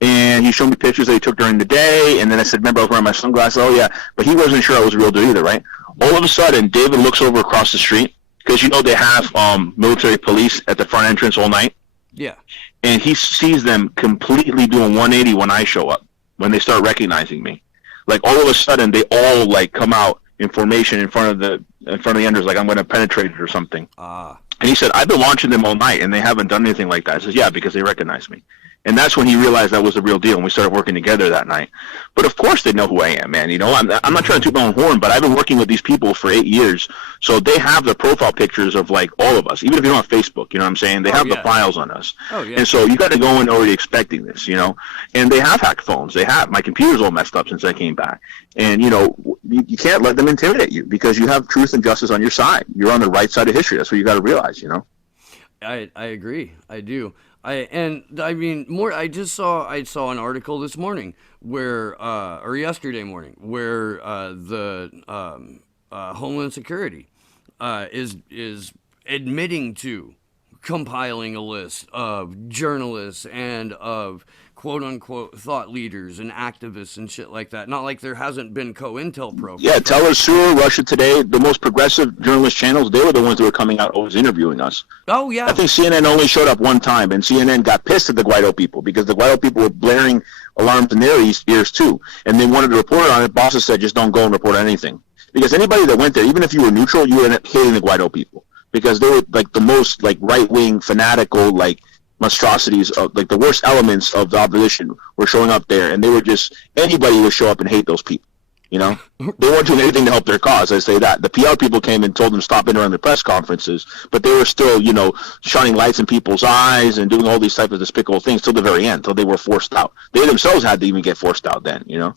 And he showed me pictures that he took during the day, and then I said, remember, I was wearing my sunglasses? Oh, yeah. But he wasn't sure I was a real dude either, right? All of a sudden, David looks over across the street, because they have military police at the front entrance all night. Yeah. And he sees them completely doing 180 when I show up, when they start recognizing me. Like, all of a sudden, they all, like, come out in formation in front of the entrance, like I'm going to penetrate it or something. And he said, I've been watching them all night, and they haven't done anything like that. I says, yeah, because they recognize me. And that's when he realized that was the real deal, and we started working together that night. But of course they know who I am, man. I'm not trying to toot my own horn, but I've been working with these people for 8 years, so they have the profile pictures of, like, all of us. Even if you don't have Facebook, you know what I'm saying? They have the files on us. Oh, yeah. And so you got to go in already expecting this, And they have hacked phones. My computer's all messed up since I came back. And, you can't let them intimidate you because you have truth and justice on your side. You're on the right side of history. That's what you got to realize, I agree. I do. I saw an article this morning or yesterday morning where the Homeland Security is admitting to compiling a list of journalists and of quote unquote thought leaders and activists and shit like that. Not like there hasn't been COINTEL programs. Yeah, Telesur, Russia Today, the most progressive journalist channels, they were the ones that were coming out always interviewing us. Oh, yeah. I think CNN only showed up one time, and CNN got pissed at the Guaido people because the Guaido people were blaring alarms in their ears too, and they wanted to report on it. Bosses said, just don't go and report on anything. Because anybody that went there, even if you were neutral, you were hating the Guaido people because they were like the most like right-wing, fanatical, like monstrosities of like the worst elements of the opposition were showing up there, and they were just anybody would show up and hate those people. You know, they weren't doing anything to help their cause. I say that the PR people came and told them stop entering the press conferences, but they were still, you know, shining lights in people's eyes and doing all these types of despicable things till the very end, till they were forced out. They themselves had to even get forced out then. You know.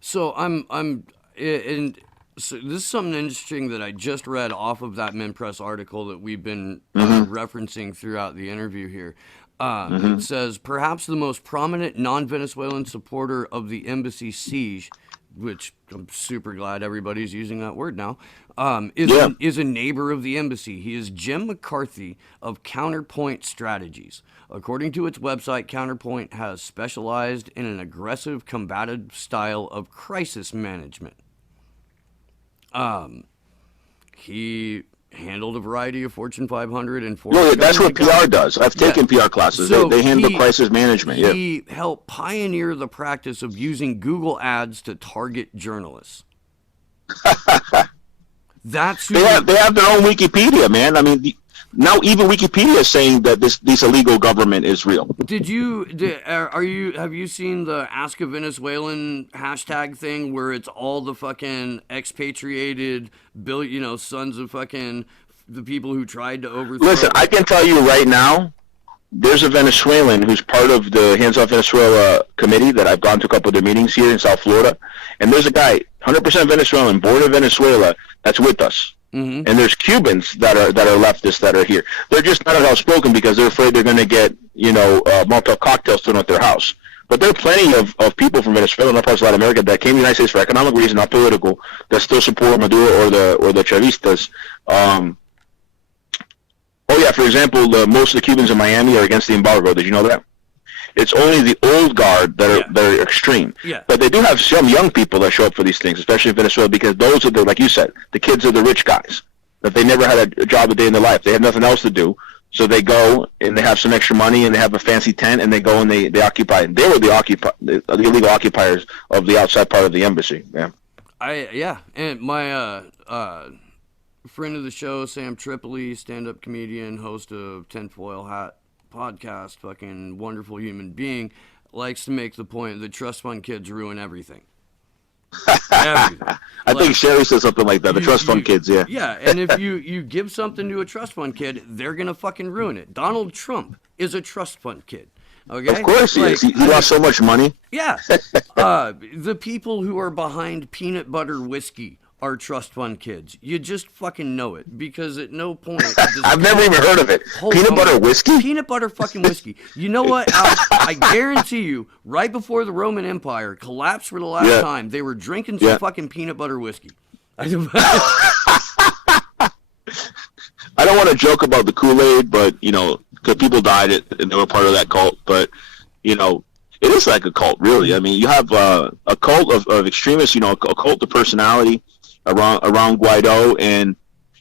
So and so this is something interesting that I just read off of that MinPress article that we've been referencing throughout the interview here. It says, perhaps the most prominent non-Venezuelan supporter of the embassy siege, which I'm super glad everybody's using that word now, is a neighbor of the embassy. He is Jim McCarthy of Counterpoint Strategies. According to its website, Counterpoint has specialized in an aggressive, combative style of crisis management. He handled a variety of Fortune 500 and Fortune. Yeah, that's what PR does. I've taken PR classes. So they handle crisis management. He helped pioneer the practice of using Google Ads to target journalists. That's who they have their own Wikipedia, man. I mean, now even Wikipedia is saying that this illegal government is real. Have you seen the Ask a Venezuelan hashtag thing where it's all the fucking expatriated sons of fucking the people who tried to overthrow? Listen, I can tell you right now, there's a Venezuelan who's part of the Hands Off Venezuela committee that I've gone to a couple of their meetings here in South Florida, and there's a guy, 100% Venezuelan, born in Venezuela, that's with us. And there's Cubans that are leftists that are here. They're just not as outspoken because they're afraid they're going to get Molotov cocktails thrown at their house. But there are plenty of people from Venezuela and other parts of Latin America that came to the United States for economic reasons, not political, that still support Maduro or the Chavistas. For example, most of the Cubans in Miami are against the embargo. Did you know that? It's only the old guard that are extreme. Yeah. But they do have some young people that show up for these things, especially in Venezuela, because those are like you said, the kids are the rich guys. That they never had a job a day in their life. They have nothing else to do. So they go and they have some extra money and they have a fancy tent and they go and they occupy. And they were the illegal occupiers of the outside part of the embassy. Yeah. And my friend of the show, Sam Tripoli, stand-up comedian, host of Tinfoil Hat podcast, fucking wonderful human being, likes to make the point that trust fund kids ruin everything. Everything. I think Sherry said something like that. The trust fund kids, yeah. Yeah, and if you give something to a trust fund kid, they're gonna fucking ruin it. Donald Trump is a trust fund kid. Okay? Of course he is. He lost so much money. Yeah. The people who are behind peanut butter whiskey are trust fund kids. You just fucking know it because at no point. I've never even heard of it. Peanut butter whiskey? Peanut butter fucking whiskey. You know what? I guarantee you, right before the Roman Empire collapsed for the last time, they were drinking some fucking peanut butter whiskey. I don't want to joke about the Kool-Aid, but, because people died and they were part of that cult, but, it is like a cult, really. I mean, you have a cult of extremists, a cult of personality around Guaido, and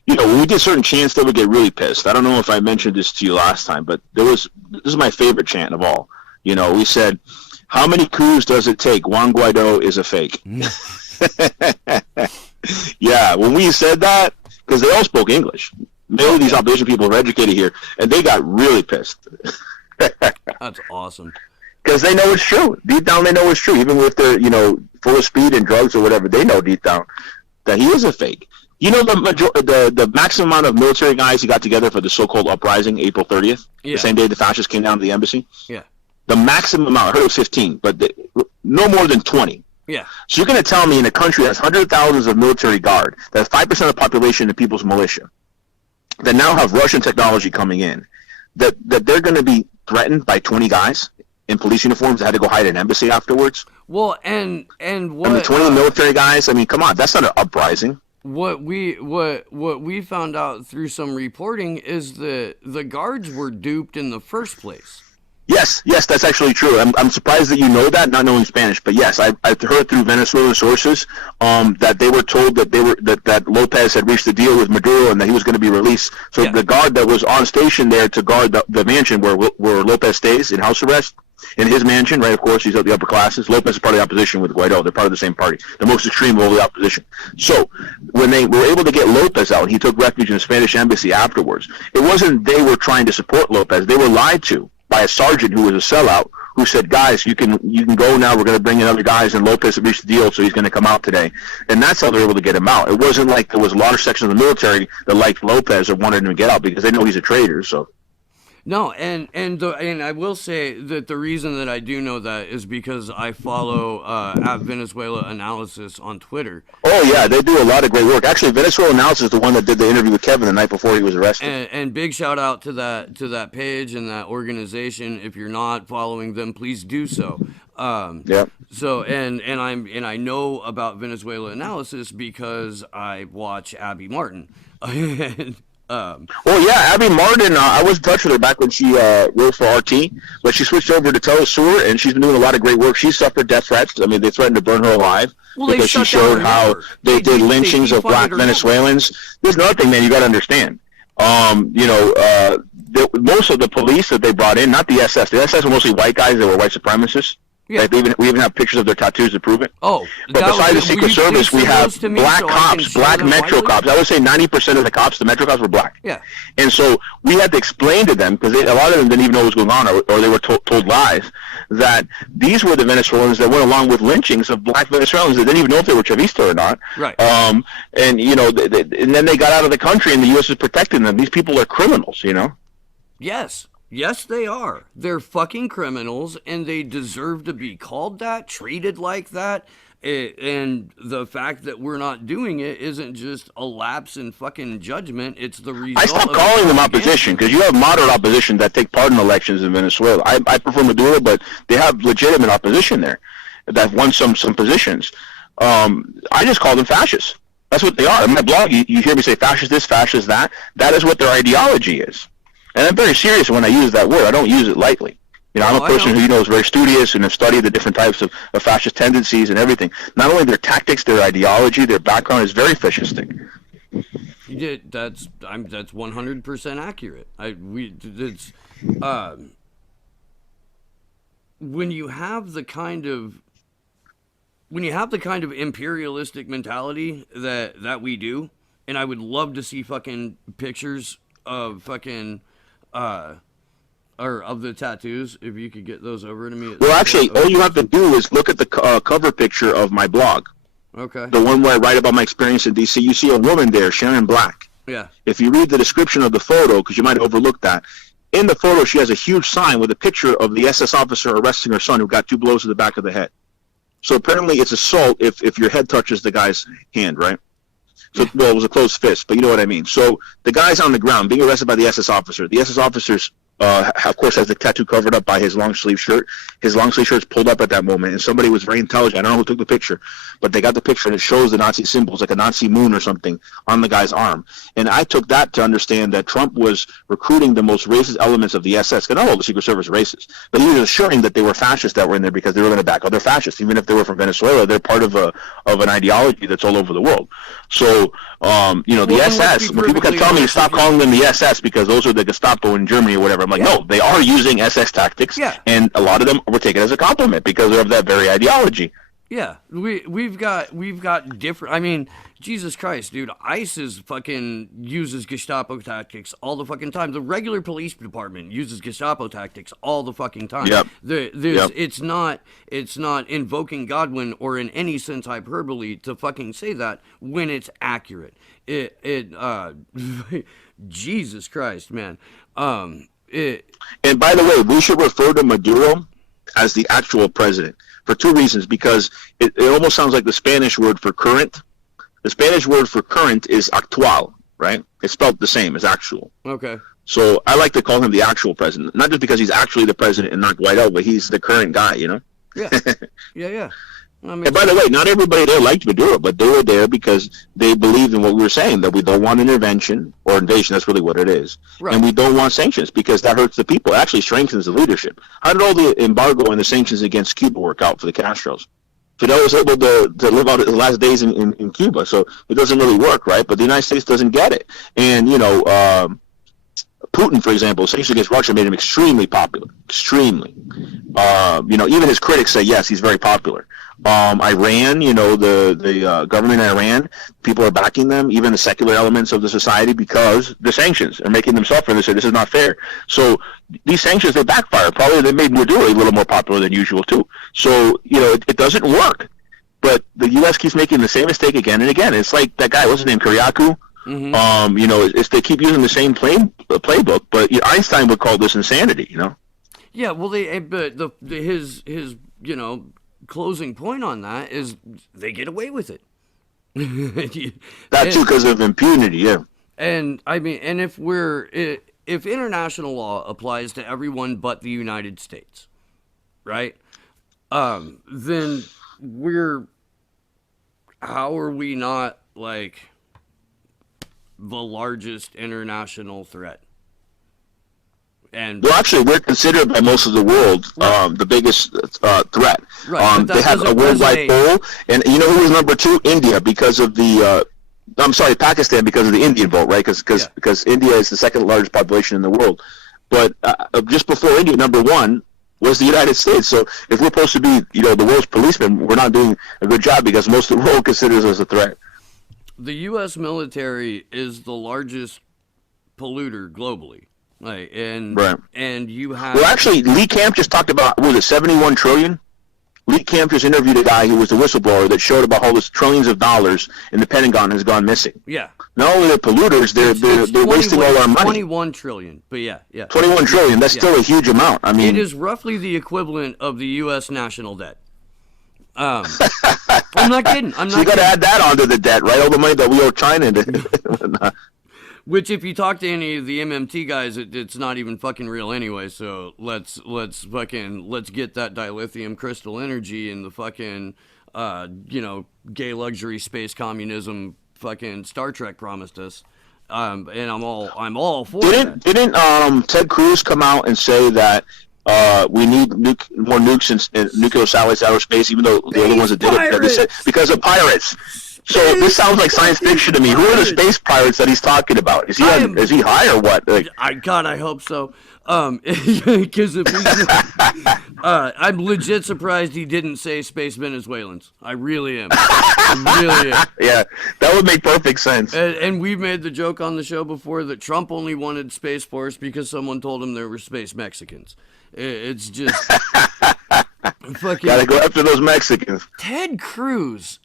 when we did certain chants, they would get really pissed. I don't know if I mentioned this to you last time, but this is my favorite chant of all. We said, "How many coups does it take? Juan Guaido is a fake." Yeah, when we said that, because they all spoke English. Many of these opposition people are educated here, and they got really pissed. That's awesome. Because they know it's true. Deep down, they know it's true. Even if they're, full of speed and drugs or whatever, they know deep down that he is a fake. The maximum amount of military guys who got together for the so-called uprising, April 30th, the same day the fascists came down to the embassy? Yeah. The maximum amount, I heard it was 15, but no more than 20. Yeah. So you're going to tell me in a country that has hundreds of thousands of military guard, that has 5% of the population of people's militia, that now have Russian technology coming in, that they're going to be threatened by 20 guys in police uniforms that had to go hide in an embassy afterwards? Well, and what? I mean, 20 military guys? I mean, come on, that's not an uprising. What we found out through some reporting is that the guards were duped in the first place. Yes, yes, that's actually true. I'm surprised that you know that, not knowing Spanish. But yes, I've heard through Venezuelan sources that they were told that that Lopez had reached a deal with Maduro and that he was going to be released. So Yeah. the guard that was on station there to guard the mansion where Lopez stays in house arrest, in his mansion, right? Of course, he's of the upper classes. Lopez is part of the opposition with Guaido. They're part of the same party, the most extreme of all the opposition. So when they were able to get Lopez out, he took refuge in the Spanish embassy afterwards. It wasn't they were trying to support Lopez. They were lied to by a sergeant who was a sellout who said, guys, you can go now. We're going to bring in other guys, and Lopez reached the deal, so he's going to come out today. And that's how they were able to get him out. It wasn't like there was a large section of the military that liked Lopez or wanted him to get out because they know he's a traitor. So. No, and I will say that the reason that I do know that is because I follow at Venezuela Analysis on Twitter. Oh yeah, they do a lot of great work. Actually, Venezuela Analysis is the one that did the interview with Kevin the night before he was arrested. And big shout out to that page and that organization. If you're not following them, please do so. Yeah. So I know about Venezuela Analysis because I watch Abby Martin. Well, yeah, Abby Martin, I was in touch with her back when she wrote for RT, but she switched over to Telesur, and she's been doing a lot of great work. She suffered death threats. I mean, they threatened to burn her alive because she showed how they did lynchings of black Venezuelans. There's another thing, man, you got to understand. Most of the police that they brought in, not the SS. The SS were mostly white guys that were white supremacists. Yeah. Like we even have pictures of their tattoos to prove it. Oh, but besides the Secret Service, we have black cops, black Metro cops. I would say 90% of the cops, the Metro cops, were black. Yeah. And so we had to explain to them, because a lot of them didn't even know what was going on, or they were told lies, that these were the Venezuelans that went along with lynchings of black Venezuelans that didn't even know if they were Chavista or not. Right. And and then they got out of the country, and the U.S. is protecting them. These people are criminals, Yes. Yes, they are. They're fucking criminals, and they deserve to be called that, treated like that. And the fact that we're not doing it isn't just a lapse in fucking judgment. It's the result. I stopped calling them opposition, because you have moderate opposition that take part in elections in Venezuela. I prefer Maduro, but they have legitimate opposition there that won some positions. I just call them fascists. That's what they are. In my blog, you hear me say fascist this, fascist that. That is what their ideology is. And I'm very serious when I use that word. I don't use it lightly. I'm a person who is very studious and has studied the different types of fascist tendencies and everything. Not only their tactics, their ideology, their background is very fascistic. That's 100% accurate. When you have the kind of imperialistic mentality that we do, and I would love to see fucking pictures of fucking or of the tattoos, if you could get those over to me. Well, actually, all you have to do is look at the cover picture of my blog. Okay. The one where I write about my experience in D.C. You see a woman there, Sharon Black. Yeah. If you read the description of the photo, because you might overlook that, in the photo she has a huge sign with a picture of the SS officer arresting her son who got 2 blows to the back of the head. So apparently it's assault if your head touches the guy's hand, right? So, well, it was a closed fist, but you know what I mean. So the guy's on the ground being arrested by the SS officer. The SS officer's of course, has the tattoo covered up by his long sleeve shirt. His long sleeve shirt's pulled up at that moment, and somebody was very intelligent. I don't know who took the picture, but they got the picture, and it shows the Nazi symbols, like a Nazi moon or something, on the guy's arm. And I took that to understand that Trump was recruiting the most racist elements of the SS. Because not all the Secret Service racist, but he was assuring that they were fascists that were in there because they were going to back other fascists. Even if they were from Venezuela, they're part of an ideology that's all over the world. So, the SS, when people kept telling me to stop calling them the SS because those are the Gestapo in Germany or whatever, I'm like, no, they are using SS tactics, and a lot of them were taken as a compliment because of that very ideology. Yeah, we've got different. I mean, Jesus Christ, dude, ICE uses Gestapo tactics all the fucking time. The regular police department uses Gestapo tactics all the fucking time. Yep. It's not invoking Godwin or in any sense hyperbole to fucking say that when it's accurate. Jesus Christ, man. And by the way, we should refer to Maduro as the actual president for 2 reasons. Because it almost sounds like the Spanish word for current. The Spanish word for current is actual, right? It's spelled the same as actual. Okay. So I like to call him the actual president, not just because he's actually the president and not Guaido, but he's the current guy, Yeah. Yeah. I mean, And by the way, not everybody there liked Maduro, but they were there because they believed in what we were saying, that we don't want intervention or invasion. That's really what it is. right. And we don't want sanctions because that hurts the people. It actually strengthens the leadership. How did all the embargo and the sanctions against Cuba work out for the Castros? Fidel was able to live out his last days in Cuba, so it doesn't really work, right? But the United States doesn't get it. And, Putin, for example, sanctions against Russia made him extremely popular. Extremely. Even his critics say, yes, he's very popular. Iran, the government in Iran, people are backing them, even the secular elements of the society, because the sanctions are making them suffer. And they say, this is not fair. So these sanctions, they backfire. Probably they made Maduro a little more popular than usual, too. So, it doesn't work. But the U.S. keeps making the same mistake again and again. It's like that guy, what's his name, Kiriakou? Mm-hmm. They keep using the same playbook, but Einstein would call this insanity, Yeah, well, his closing point on that is they get away with it. That too, because of impunity, yeah. And I mean, and if international law applies to everyone but the United States, right? Then how are we not like the largest international threat? And well, actually, we're considered by most of the world the biggest threat. Right, they have a worldwide poll, and you know who was number 2? India, because of the. Pakistan, because of the Indian vote, right? Because India is the second largest population in the world. But just before India, number 1 was the United States. So if we're supposed to be, the world's policemen, we're not doing a good job because most of the world considers us a threat. The U.S. military is the largest polluter globally. Right. And you have... Well, actually, Lee Camp just talked about, what was it, 71 trillion? Lee Camp just interviewed a guy who was the whistleblower that showed about how this trillions of dollars in the Pentagon has gone missing. Yeah. Not only the polluters, they're wasting all our money. 21 trillion, but yeah. 21 trillion, that's still a huge amount. I mean, it is roughly the equivalent of the U.S. national debt. I'm not kidding. So you got to add that onto the debt, right? All the money that we owe China. Which, if you talk to any of the MMT guys, it's not even fucking real anyway. So let's get that dilithium crystal energy and the fucking gay luxury space communism fucking Star Trek promised us. And I'm all for that. Didn't Ted Cruz come out and say that we need more nukes and nuclear satellites out of space, even though the other ones that did it, they said, because of pirates? So this sounds like science fiction to me. Who are the space pirates that he's talking about? Is he high or what? I hope so. Because I'm legit surprised he didn't say space Venezuelans. I really am. Yeah, that would make perfect sense. And we've made the joke on the show before that Trump only wanted Space Force because someone told him there were space Mexicans. It's just fucking. Gotta go after those Mexicans. Ted Cruz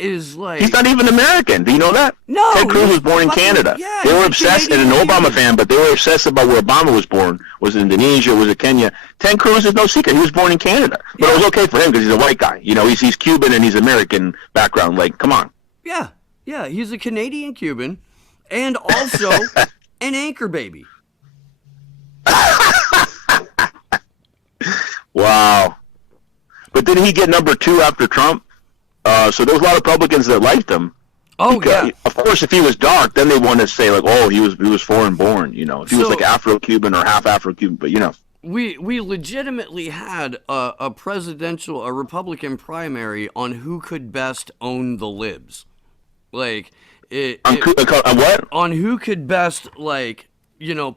is like... He's not even American. Do you know that? No. Ted Cruz was born in Canada. Yeah, they were obsessed, and an Obama fan, but they were obsessed about where Obama was born. Was it Indonesia? Was it Kenya? Ted Cruz is no secret. He was born in Canada. But it was okay for him because he's a white guy. He's Cuban and he's American background. Like, come on. Yeah. He's a Canadian Cuban and also an anchor baby. Wow. But didn't he get number 2 after Trump? So there was a lot of Republicans that liked him. Oh, because, yeah. Of course, if he was dark, then they wanted to say, like, oh, he was foreign born, If he was, like, Afro-Cuban or half Afro-Cuban, but, We legitimately had a Republican primary on who could best own the libs. Like, what? On who could best,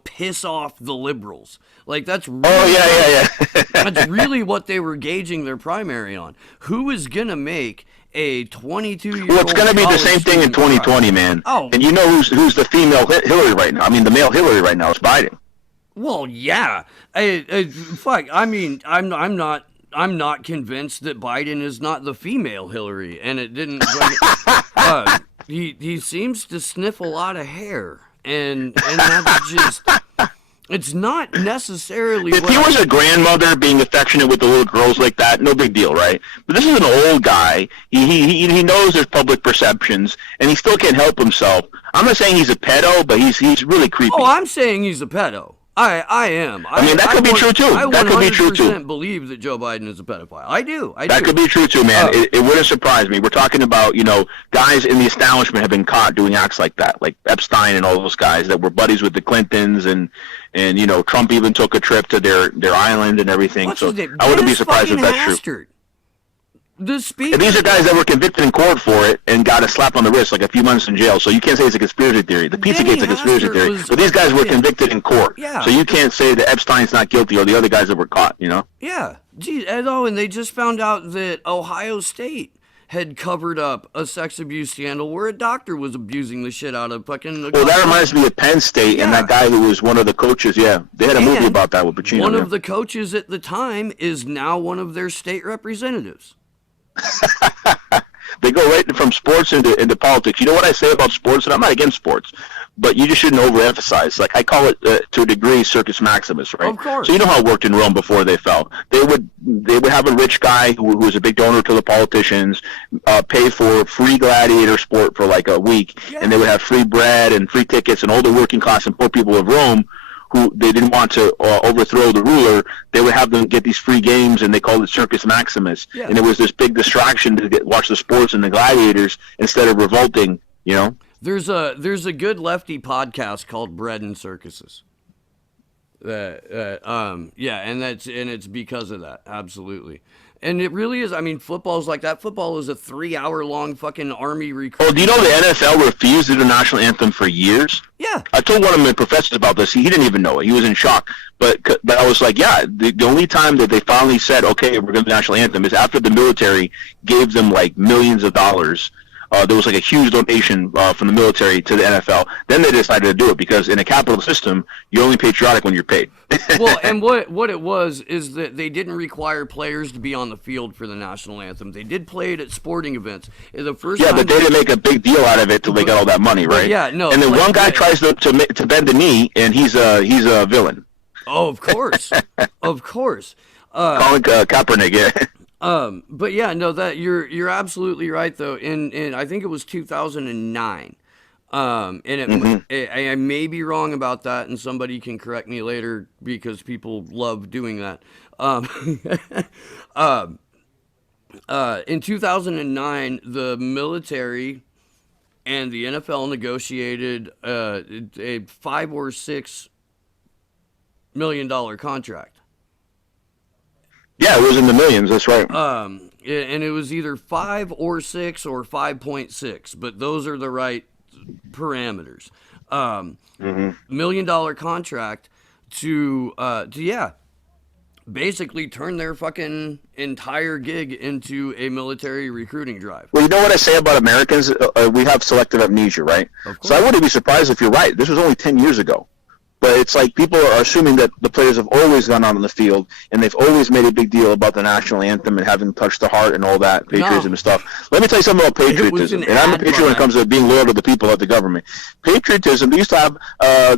piss off the liberals. Like, that's really yeah. that's really what they were gauging their primary on. Who is going to make a 22-year-old... Well, it's going to be the same thing in 2020, man. Oh. And you know who's the female Hillary right now? I mean, the male Hillary right now is Biden. Well, yeah. Fuck, I mean, I'm not convinced that Biden is not the female Hillary, and it didn't... he seems to sniff a lot of hair, and that's just... It's not necessarily... If he was a grandmother being affectionate with the little girls like that, no big deal, right? But this is an old guy. He knows there's public perceptions, and he still can't help himself. I'm not saying he's a pedo, but he's really creepy. Oh, I'm saying he's a pedo. I am. I mean, that could be true too. That could be true too. I 100% believe that Joe Biden is a pedophile. I do. That could be true too, man. It wouldn't surprise me. We're talking about, guys in the establishment have been caught doing acts like that, like Epstein and all those guys that were buddies with the Clintons, and Trump even took a trip to their island and everything. What's so his name? I wouldn't be surprised if Dennis that's true. Hastert. The speaker. And these are guys that were convicted in court for it and got a slap on the wrist, like a few months in jail. So you can't say it's a conspiracy theory. The Pizzagate's a conspiracy theory. But these guys were convicted in court. Yeah. So you can't say that Epstein's not guilty or the other guys that were caught, Yeah. Geez, and they just found out that Ohio State had covered up a sex abuse scandal where a doctor was abusing the shit out of fucking... Well, that reminds me of Penn State and that guy who was one of the coaches. Yeah, they had a movie about that with Pacino. One of the coaches at the time is now one of their state representatives. They go right from sports into politics. You know what I say about sports, and I'm not against sports, but you just shouldn't overemphasize. Like, I call it to a degree Circus Maximus, right? Of course. So you know how it worked in Rome before they fell. They would have a rich guy who was a big donor to the politicians, pay for free gladiator sport for like a week, and they would have free bread and free tickets, and all the working class and poor people of Rome who they didn't want to overthrow the ruler, they would have them get these free games, and they called it Circus Maximus. Yeah. And it was this big distraction to watch the sports and the gladiators instead of revolting, There's a good lefty podcast called Bread and Circuses. And it's because of that, absolutely. And it really is. I mean, football's like that. Football is a 3-hour-long fucking army recruit. Oh, do you know the NFL refused to do the national anthem for years? Yeah. I told one of my professors about this. He didn't even know it. He was in shock. But I was like, yeah, the only time that they finally said, okay, we're going to do the national anthem is after the military gave them like millions of dollars. There was like a huge donation from the military to the NFL. Then they decided to do it because in a capitalist system, you're only patriotic when you're paid. Well, and what it was is that they didn't require players to be on the field for the national anthem. They did play it at sporting events. The first but they didn't make a big deal out of it till they got all that money, right? Yeah, no. And then one guy tries to bend the knee, and he's a villain. Oh, of course, of course. Colin Kaepernick, yeah. But yeah, no, that you're absolutely right though. In I think it was 2009. And I may be wrong about that, and somebody can correct me later because people love doing that. In 2009, the military and the NFL negotiated a $5 or $6 million contract. Yeah, it was in the millions. That's right. And it was either 5 or 6 or 5.6, but those are the right parameters. $1 million contract to basically turn their fucking entire gig into a military recruiting drive. Well, you know what I say about Americans? We have selective amnesia, right? So I wouldn't be surprised if you're right. This was only 10 years ago. But it's like people are assuming that the players have always gone out on the field, and they've always made a big deal about the national anthem and having touched the heart and all that, patriotism and stuff. Let me tell you something about patriotism. And I'm a patriot when it comes to being loyal to the people, not the government. Patriotism, they used to have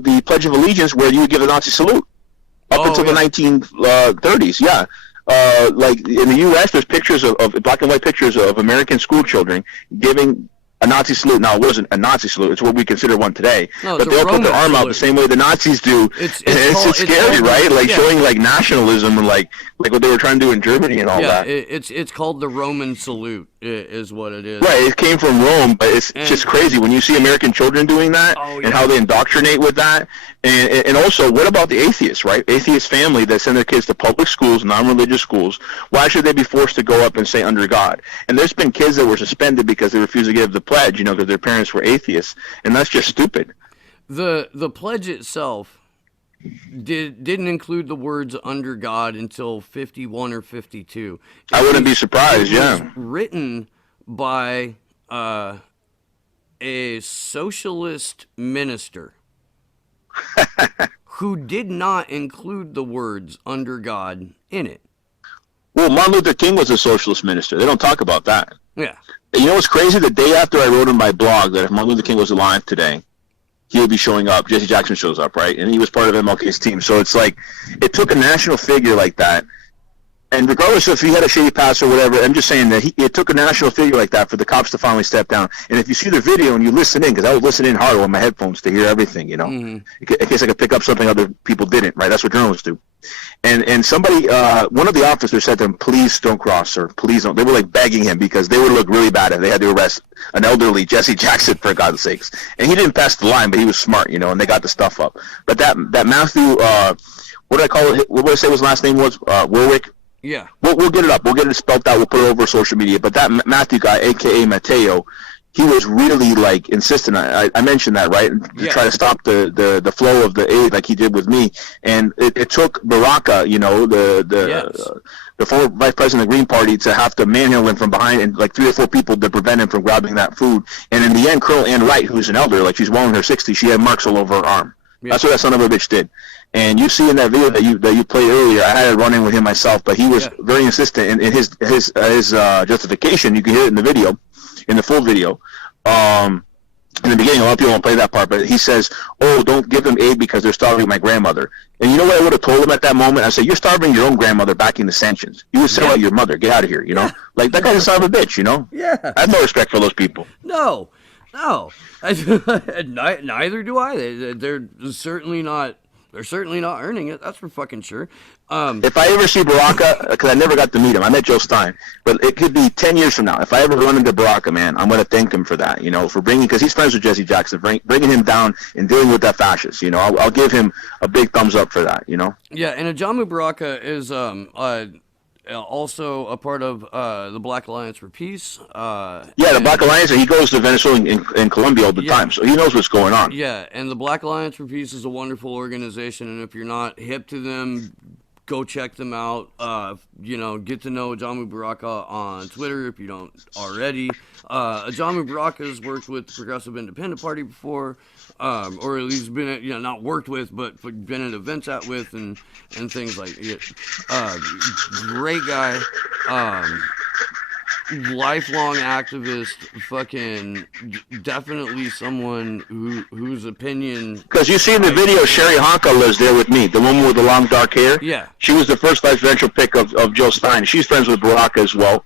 the Pledge of Allegiance where you would give a Nazi salute up until the 1930s, yeah. Like in the U.S., there's pictures of black and white pictures of American school children giving a Nazi salute. Now, it wasn't a Nazi salute. It's what we consider one today. No, but they'll put their arm out the same way the Nazis do. It's scary, right? Like showing like nationalism and like what they were trying to do in Germany and all that. Yeah, it's called the Roman salute is what it is. Right, it came from Rome, but it's just crazy when you see American children doing that and how they indoctrinate with that. And also, what about the atheists, right? Atheist family that send their kids to public schools, non-religious schools. Why should they be forced to go up and say under God? And there's been kids that were suspended because they refused to give the pledge, because their parents were atheists, and that's just stupid. The pledge itself didn't include the words under God until 51 or 52. I wouldn't be surprised, it was written by a socialist minister who did not include the words under God in it. Well, Martin Luther King was a socialist minister. They don't talk about that. Yeah. You know what's crazy? The day after I wrote in my blog that if Martin Luther King was alive today, he would be showing up. Jesse Jackson shows up, right? And he was part of MLK's team. So it's like, it took a national figure like that And regardless if he had a shady past or whatever, I'm just saying that it took a national figure like that for the cops to finally step down. And if you see the video and you listen in, because I was listening hard on my headphones to hear everything, you know, in case I could pick up something other people didn't, right? That's what journalists do. And somebody, one of the officers said to him, please don't cross, or please don't. They were like begging him because they would look really bad if they had to arrest an elderly Jesse Jackson, for God's sakes. And he didn't pass the line, but he was smart, you know, and they got the stuff up. But that Matthew, what did I call it? What did I say his last name was? Warwick? Yeah. We'll get it up. We'll get it spelled out. We'll put it over social media. But that Matthew guy, a.k.a. Mateo, he was really, like, insistent. I mentioned that, right? To try to stop the flow of the aid like he did with me. And it took Baraka, you know, the former vice president of the Green Party, to have to manhandle him from behind, and like 3 or 4 people to prevent him from grabbing that food. And in the end, Colonel Ann Wright, who's an elder, like she's well in her 60s, she had marks all over her arm. Yeah. That's what that son of a bitch did. And you see in that video that you played earlier, I had it running with him myself, but he was very insistent in his justification. You can hear it in the video, in the full video. In the beginning, a lot of people won't play that part, but he says, "Oh, don't give them aid because they're starving my grandmother." And you know what I would have told him at that moment? I said, "You're starving your own grandmother backing the sanctions. You would sell out your mother. Get out of here." You know, like that guy's a son of a bitch. You know? Yeah. I have no respect for those people. No. Neither do I. They're certainly not. They're certainly not earning it. That's for fucking sure. If I ever see Baraka, because I never got to meet him, I met Joe Stein, but it could be 10 years from now. If I ever run into Baraka, man, I'm going to thank him for that, you know, for bringing, because he's friends with Jesse Jackson, bringing him down and dealing with that fascist. You know, I'll give him a big thumbs up for that, you know. Yeah, and Ajamu Baraka is also a part of the Black Alliance for Peace. The Black Alliance, he goes to Venezuela and Colombia all the time, so he knows what's going on. Yeah, and the Black Alliance for Peace is a wonderful organization, and if you're not hip to them, go check them out. You know, get to know Ajamu Baraka on Twitter if you don't already. Ajamu Baraka has worked with the Progressive Independent Party before, or at least been at, not worked with, but been at events with and things like it. Great guy. Lifelong activist, fucking definitely someone whose opinion. Because you see in the video, Sherry Honka lives there with me, the woman with the long dark hair. Yeah. She was the first presidential pick of Joe Stein. She's friends with Baraka as well.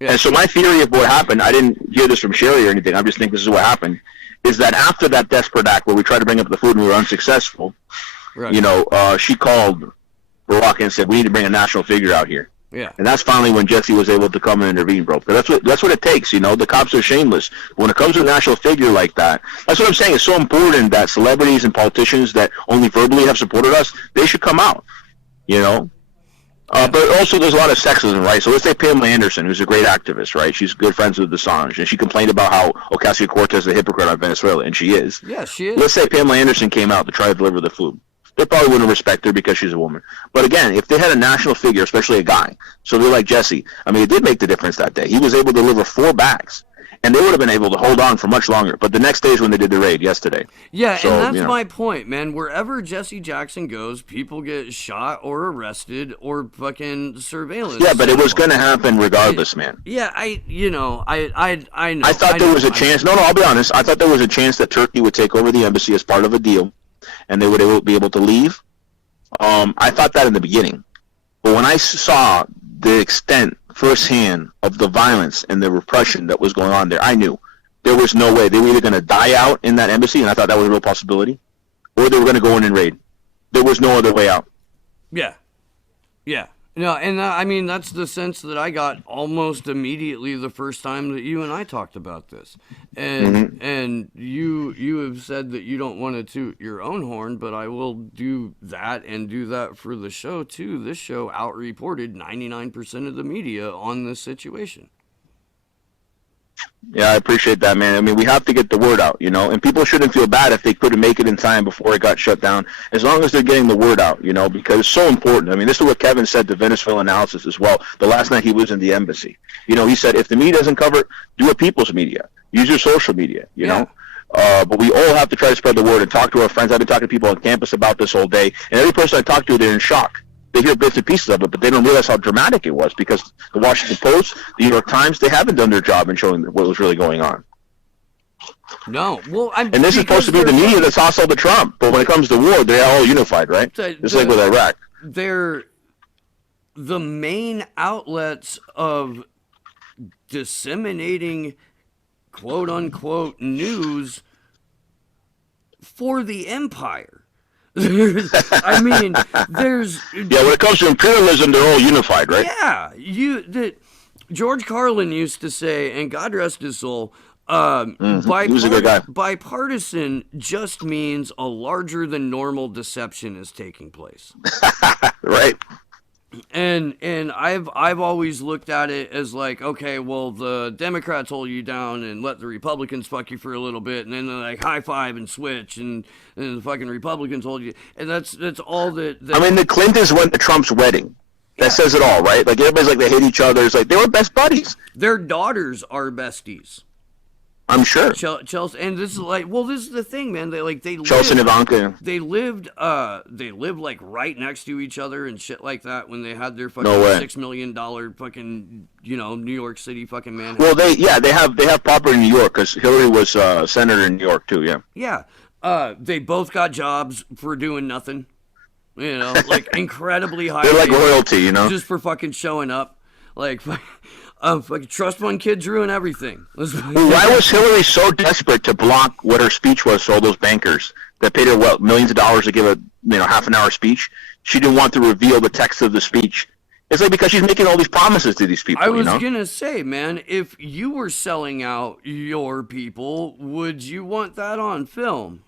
Yeah. And so my theory of what happened, I didn't hear this from Sherry or anything, I just think this is what happened, is that after that desperate act where we tried to bring up the food and we were unsuccessful, right. She called Baraka and said, we need to bring a national figure out here. Yeah. And that's finally when Jesse was able to come and intervene, bro. Because that's what it takes, The cops are shameless. When it comes to a national figure like that, that's what I'm saying. It's so important that celebrities and politicians that only verbally have supported us, they should come out, But also there's a lot of sexism, right? So let's say Pamela Anderson, who's a great activist, right? She's good friends with Assange, and she complained about how Ocasio-Cortez is a hypocrite on Venezuela, and she is. Yeah, she is. Let's say Pamela Anderson came out to try to deliver the food. They probably wouldn't respect her because she's a woman. But again, if they had a national figure, especially a guy, so they're like Jesse, it did make the difference that day. He was able to deliver 4 bags, and they would have been able to hold on for much longer. But the next day is when they did the raid, yesterday. Yeah, so, and that's my point, man. Wherever Jesse Jackson goes, people get shot or arrested or fucking surveillance. Yeah, but it was going to happen regardless, man. Yeah, I know. I thought there was a chance. No, I'll be honest. I thought there was a chance that Turkey would take over the embassy as part of a deal, and they would be able to leave. I thought that in the beginning. But when I saw the extent firsthand of the violence and the repression that was going on there, I knew there was no way. They were either going to die out in that embassy, and I thought that was a real possibility, or they were going to go in and raid. There was no other way out. Yeah. Yeah. No, and that's the sense that I got almost immediately the first time that you and I talked about this. And and you have said that you don't want to toot your own horn, but I will do that and do that for the show too. This show out-reported 99% of the media on this situation. Yeah, I appreciate that, man. We have to get the word out, and people shouldn't feel bad if they couldn't make it in time before it got shut down, as long as they're getting the word out, because it's so important. This is what Kevin said to Venezuelan Analysis as well, the last night he was in the embassy. He said, if the media doesn't cover it, do a people's media. Use your social media, know? But we all have to try to spread the word and talk to our friends. I've been talking to people on campus about this all day, and every person I talk to, they're in shock. They hear bits and pieces of it, but they don't realize how dramatic it was, because the Washington Post, the New York Times, they haven't done their job in showing what was really going on. No. Well, and this is supposed to be the media that's hostile to Trump, but when it comes to war, they're all unified, right? Just like with Iraq. the main outlets of disseminating quote unquote news for the empire. I mean, there's Yeah, when it comes to imperialism, they're all unified, right? yeah, George Carlin used to say, and God rest his soul, He was a good guy. bipartisan just means a larger than normal deception is taking place. Right? And I've always looked at it as like, okay, well, the Democrats hold you down and let the Republicans fuck you for a little bit, and then they like high five and switch, and the fucking Republicans hold you, and that's all that. I mean, the Clintons went to Trump's wedding. That says it all, right? Like, everybody's like, they hate each other. It's like, they were best buddies. Their daughters are besties. I'm sure. Chelsea, and this is like, well, this is the thing, man. Chelsea and Ivanka. They lived like right next to each other and shit like that when they had their fucking No way. $6 million fucking New York City fucking man. Well, they have property in New York because Hillary was senator in New York too. Yeah. Yeah. They both got jobs for doing nothing. Like incredibly high. They're like pay, royalty, just for fucking showing up. Like, fucking trust fund kids ruin everything. Well, why was Hillary so desperate to block what her speech was to all those bankers that paid her millions of dollars to give a half an hour speech? She didn't want to reveal the text of the speech. It's like because she's making all these promises to these people. I was gonna say, man, if you were selling out your people, would you want that on film?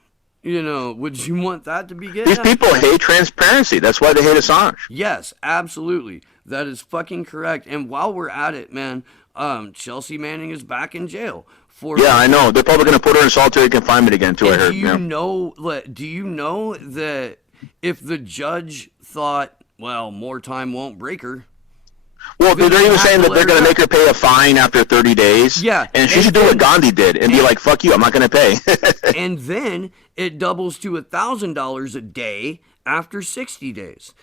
Would you want that to be getting? These people hate transparency. That's why they hate Assange. Yes, absolutely. That is fucking correct. And while we're at it, man, Chelsea Manning is back in jail for. Yeah, I know. They're probably going to put her in solitary confinement again, too. I heard. Do you know that if the judge thought, well, more time won't break her? Well, they're even saying that they're going to make her pay a fine after 30 days. Yeah. And she should do what Gandhi did and be like, fuck you, I'm not going to pay. And then it doubles to $1,000 a day after 60 days.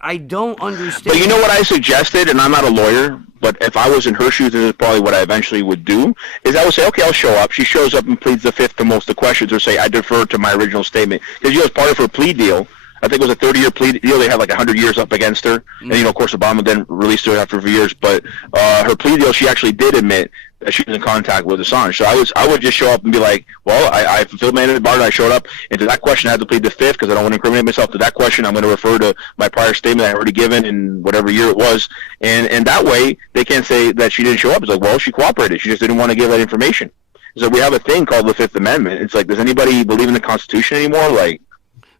I don't understand. But you know what I suggested, and I'm not a lawyer, but if I was in her shoes, this is probably what I eventually would do, is I would say, okay, I'll show up. She shows up and pleads the fifth to most of the questions, or say, I defer to my original statement. Because, as part of her plea deal, I think it was a 30-year plea deal. They had like 100 years up against her. And, of course, Obama then released her after a few years. But her plea deal, she actually did admit that she was in contact with Assange. So I would just show up and be like, well, I fulfilled my end of the bargain. I showed up. And to that question, I had to plead the fifth because I don't want to incriminate myself. To that question, I'm going to refer to my prior statement I already given in whatever year it was. And that way, they can't say that she didn't show up. It's like, well, she cooperated. She just didn't want to give that information. So we have a thing called the Fifth Amendment. It's like, does anybody believe in the Constitution anymore? Like,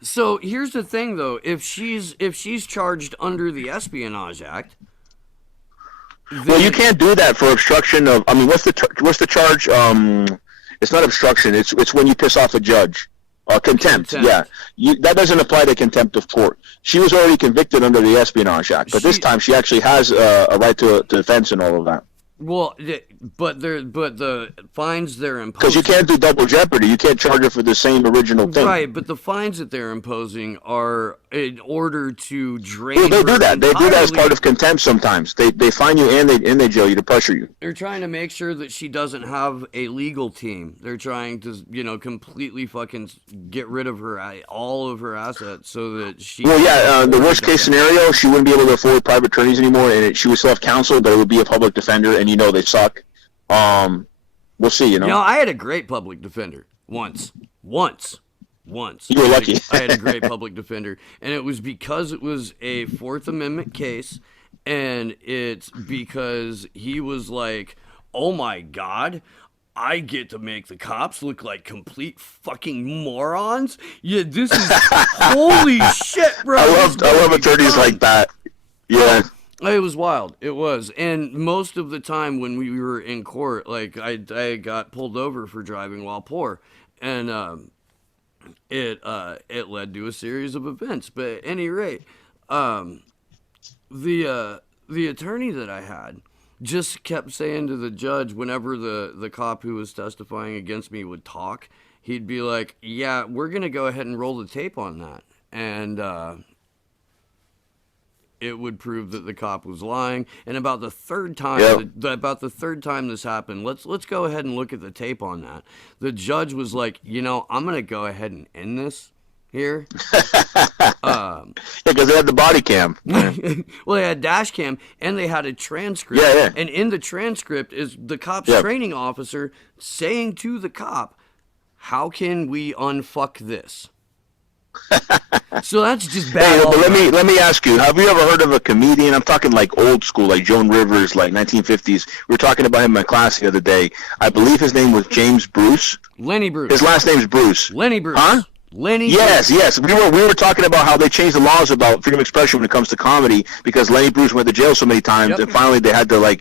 so here's the thing, though. If she's charged under the Espionage Act, well, you can't do that for obstruction of. I mean, what's the charge? It's not obstruction. It's when you piss off a judge. Contempt. Yeah, that doesn't apply to contempt of court. She was already convicted under the Espionage Act, but this time she actually has a right to defense and all of that. Well, but the fines they're imposing, because you can't do double jeopardy. You can't charge her for the same original thing. Right, but the fines that they're imposing are in order to drain. Well, they do that. Entirely. They do that as part of contempt sometimes. They fine you and they jail you to pressure you. They're trying to make sure that she doesn't have a legal team. They're trying to completely fucking get rid of her, all of her assets, so that she. Well, yeah. The worst case scenario, she wouldn't be able to afford private attorneys anymore, and she would still have counsel, but it would be a public defender, and they suck. We'll see. I had a great public defender once. You were lucky. I had a great public defender, and it was because it was a Fourth Amendment case, and it's because he was like, oh my God, I get to make the cops look like complete fucking morons? Yeah, this is holy shit, bro. I love attorneys like that. Yeah. It was wild. It was. And most of the time when we were in court, like, I got pulled over for driving while poor. And it led to a series of events. But at any rate, the attorney that I had just kept saying to the judge whenever the cop who was testifying against me would talk, he'd be like, yeah, we're going to go ahead and roll the tape on that. And it would prove that the cop was lying. And about the third time, this happened, let's go ahead and look at the tape on that. The judge was like, I'm going to go ahead and end this here. Because they had the body cam. Well, they had dash cam and they had a transcript. Yeah, yeah. And in the transcript is the cop's Yeah. training officer saying to the cop, "How can we unfuck this?" So that's just bad. Hey, all but around. let me ask you: have you ever heard of a comedian? I'm talking like old school, like Joan Rivers, like 1950s. We were talking about him in my class the other day. I believe his name was James Bruce. Lenny Bruce. His last name's Bruce. Lenny Bruce. Huh? Lenny. Yes, Bruce. yes. We were talking about how they changed the laws about freedom of expression when it comes to comedy because Lenny Bruce went to jail so many times, Yep. and finally they had to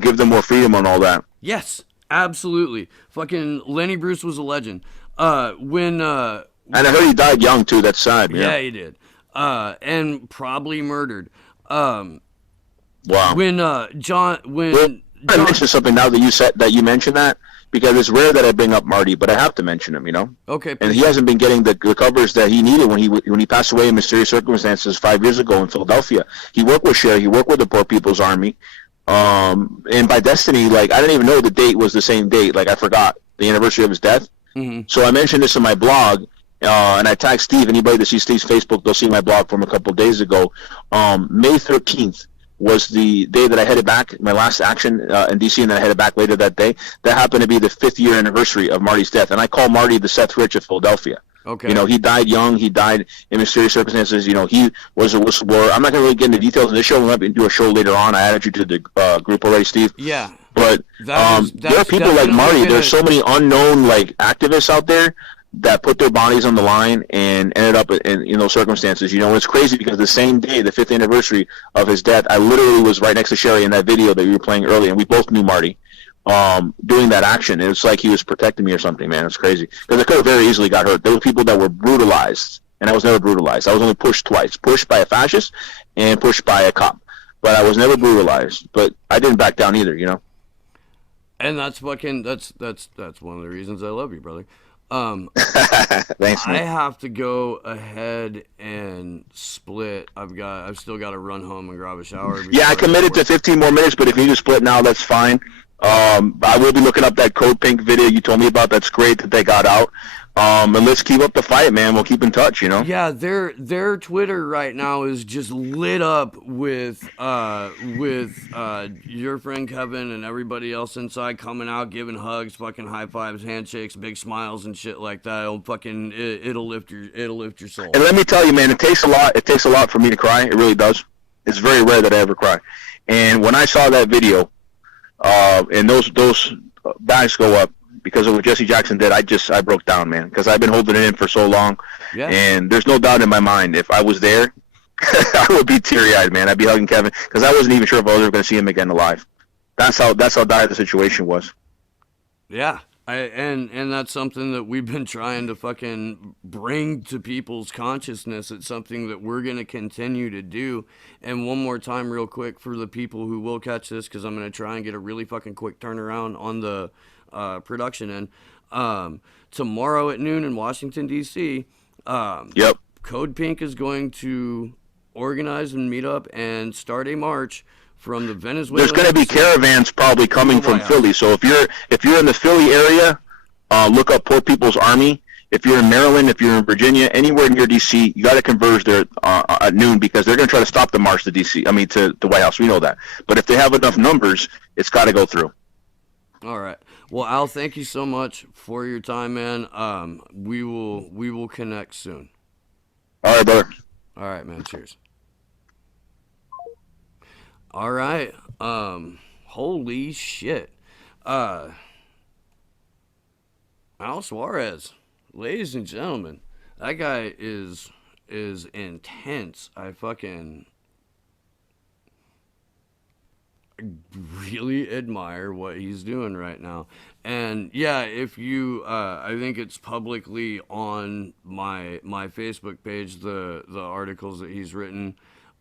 give them more freedom and all that. Yes, absolutely. Fucking Lenny Bruce was a legend. When And I heard he died young too. That's sad. yeah, he did. And probably murdered. Wow. When Well, John I mention something now that you mentioned that because it's rare that I bring up Marty, but I have to mention him. okay, And he hasn't been getting the covers that he needed when he passed away in mysterious circumstances 5 years ago in Philadelphia. He worked with Cher. He worked with the Poor People's Army. And by destiny, I didn't even know the date was the same date. I forgot the anniversary of his death. Mm-hmm. So I mentioned this in my blog. And I tagged Steve. Anybody that sees Steve's Facebook, they'll see my blog from a couple of days ago. May 13th was the day that I headed back, my last action in D.C., and then I headed back later that day. That happened to be the 5th year anniversary of Marty's death. And I call Marty the Seth Rich of Philadelphia. Okay. He died young. He died in mysterious circumstances. He was a whistleblower. I'm not going to really get into details of this show. We'll do a show later on. I added you to the group already, Steve. Yeah. But there are people like Marty. There's so many unknown activists out there that put their bodies on the line and ended up in those circumstances. It's crazy because the same day, the 5th anniversary of his death, I literally was right next to Sherry in that video that you were playing earlier, and we both knew Marty doing that action. It's like he was protecting me or something, man. It's crazy. Because I could have very easily got hurt. There were people that were brutalized, and I was never brutalized. I was only pushed twice. Pushed by a fascist and pushed by a cop. But I was never brutalized. But I didn't back down either, And that's one of the reasons I love you, brother. Thanks, I man. have to go ahead and split. I've still got to run home and grab a shower. Yeah, I committed to 15 more minutes, but if you need to split now, that's fine. I will be looking up that Code Pink video you told me about. That's great that they got out. And let's keep up the fight, man. We'll keep in touch, Yeah, their Twitter right now is just lit up with your friend Kevin and everybody else inside coming out, giving hugs, fucking high fives, handshakes, big smiles and shit like that. It'll lift your soul. And let me tell you, man, it takes a lot. It takes a lot for me to cry. It really does. It's very rare that I ever cry. And when I saw that video, and those bags go up because of what Jesse Jackson did, I broke down, man, because I've been holding it in for so long. Yeah. And there's no doubt in my mind if I was there, I would be teary-eyed, man. I'd be hugging Kevin because I wasn't even sure if I was ever going to see him again alive. That's how dire the situation was. Yeah. And that's something that we've been trying to fucking bring to people's consciousness. It's something that we're going to continue to do. And one more time real quick for the people who will catch this, because I'm going to try and get a really fucking quick turnaround on the production end. Tomorrow at noon in Washington, D.C., Yep. Code Pink is going to organize and meet up and start a march from the Venezuelan. There's going to be caravans probably coming from Philly. So if you're in the Philly area, look up Poor People's Army. If you're in Maryland, if you're in Virginia, anywhere near D.C., you got to converge there at noon because they're going to try to stop the march to D.C. I mean to the White House. We know that. But if they have enough numbers, it's got to go through. All right. Well, Al, thank you so much for your time, man. We will connect soon. All right, brother. All right, man. Cheers. All right. Holy shit. Al Suarez, ladies and gentlemen, that guy is intense. I fucking really admire what he's doing right now. And yeah, if you I think it's publicly on my Facebook page, the articles that he's written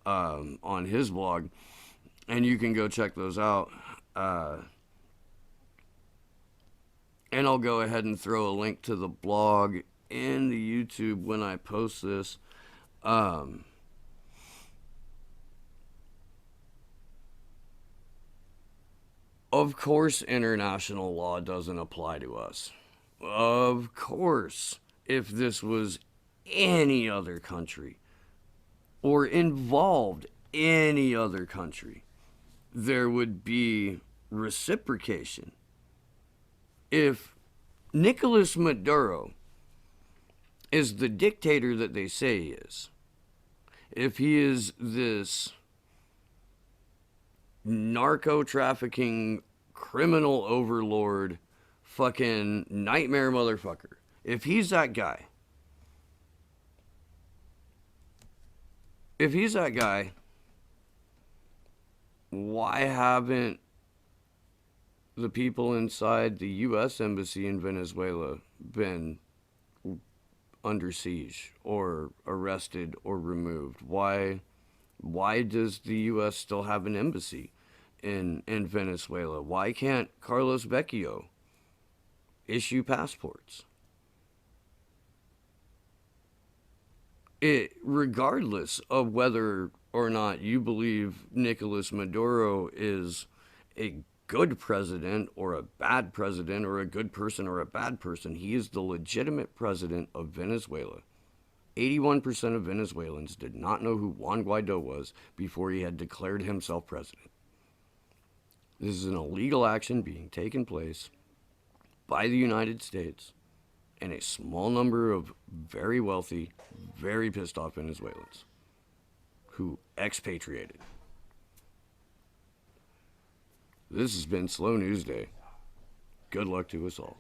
on his blog, and you can go check those out. And I'll go ahead and throw a link to the blog in the YouTube when I post this. Of course, international law doesn't apply to us. Of course, if this was any other country or involved any other country, there would be reciprocation. If Nicolas Maduro is the dictator that they say he is, if he is this narco trafficking criminal overlord fucking nightmare motherfucker, if he's that guy, why haven't the people inside the U.S. Embassy in Venezuela been under siege or arrested or removed? Why does the U.S. still have an embassy in Venezuela? Why can't Carlos Vecchio issue passports? Regardless of whether or not you believe Nicolas Maduro is a good president or a bad president or a good person or a bad person, he is the legitimate president of Venezuela. 81% of Venezuelans did not know who Juan Guaido was before he had declared himself president. This is an illegal action being taken place by the United States and a small number of very wealthy, very pissed off Venezuelans who expatriated. This has been Slow News Day. Good luck to us all.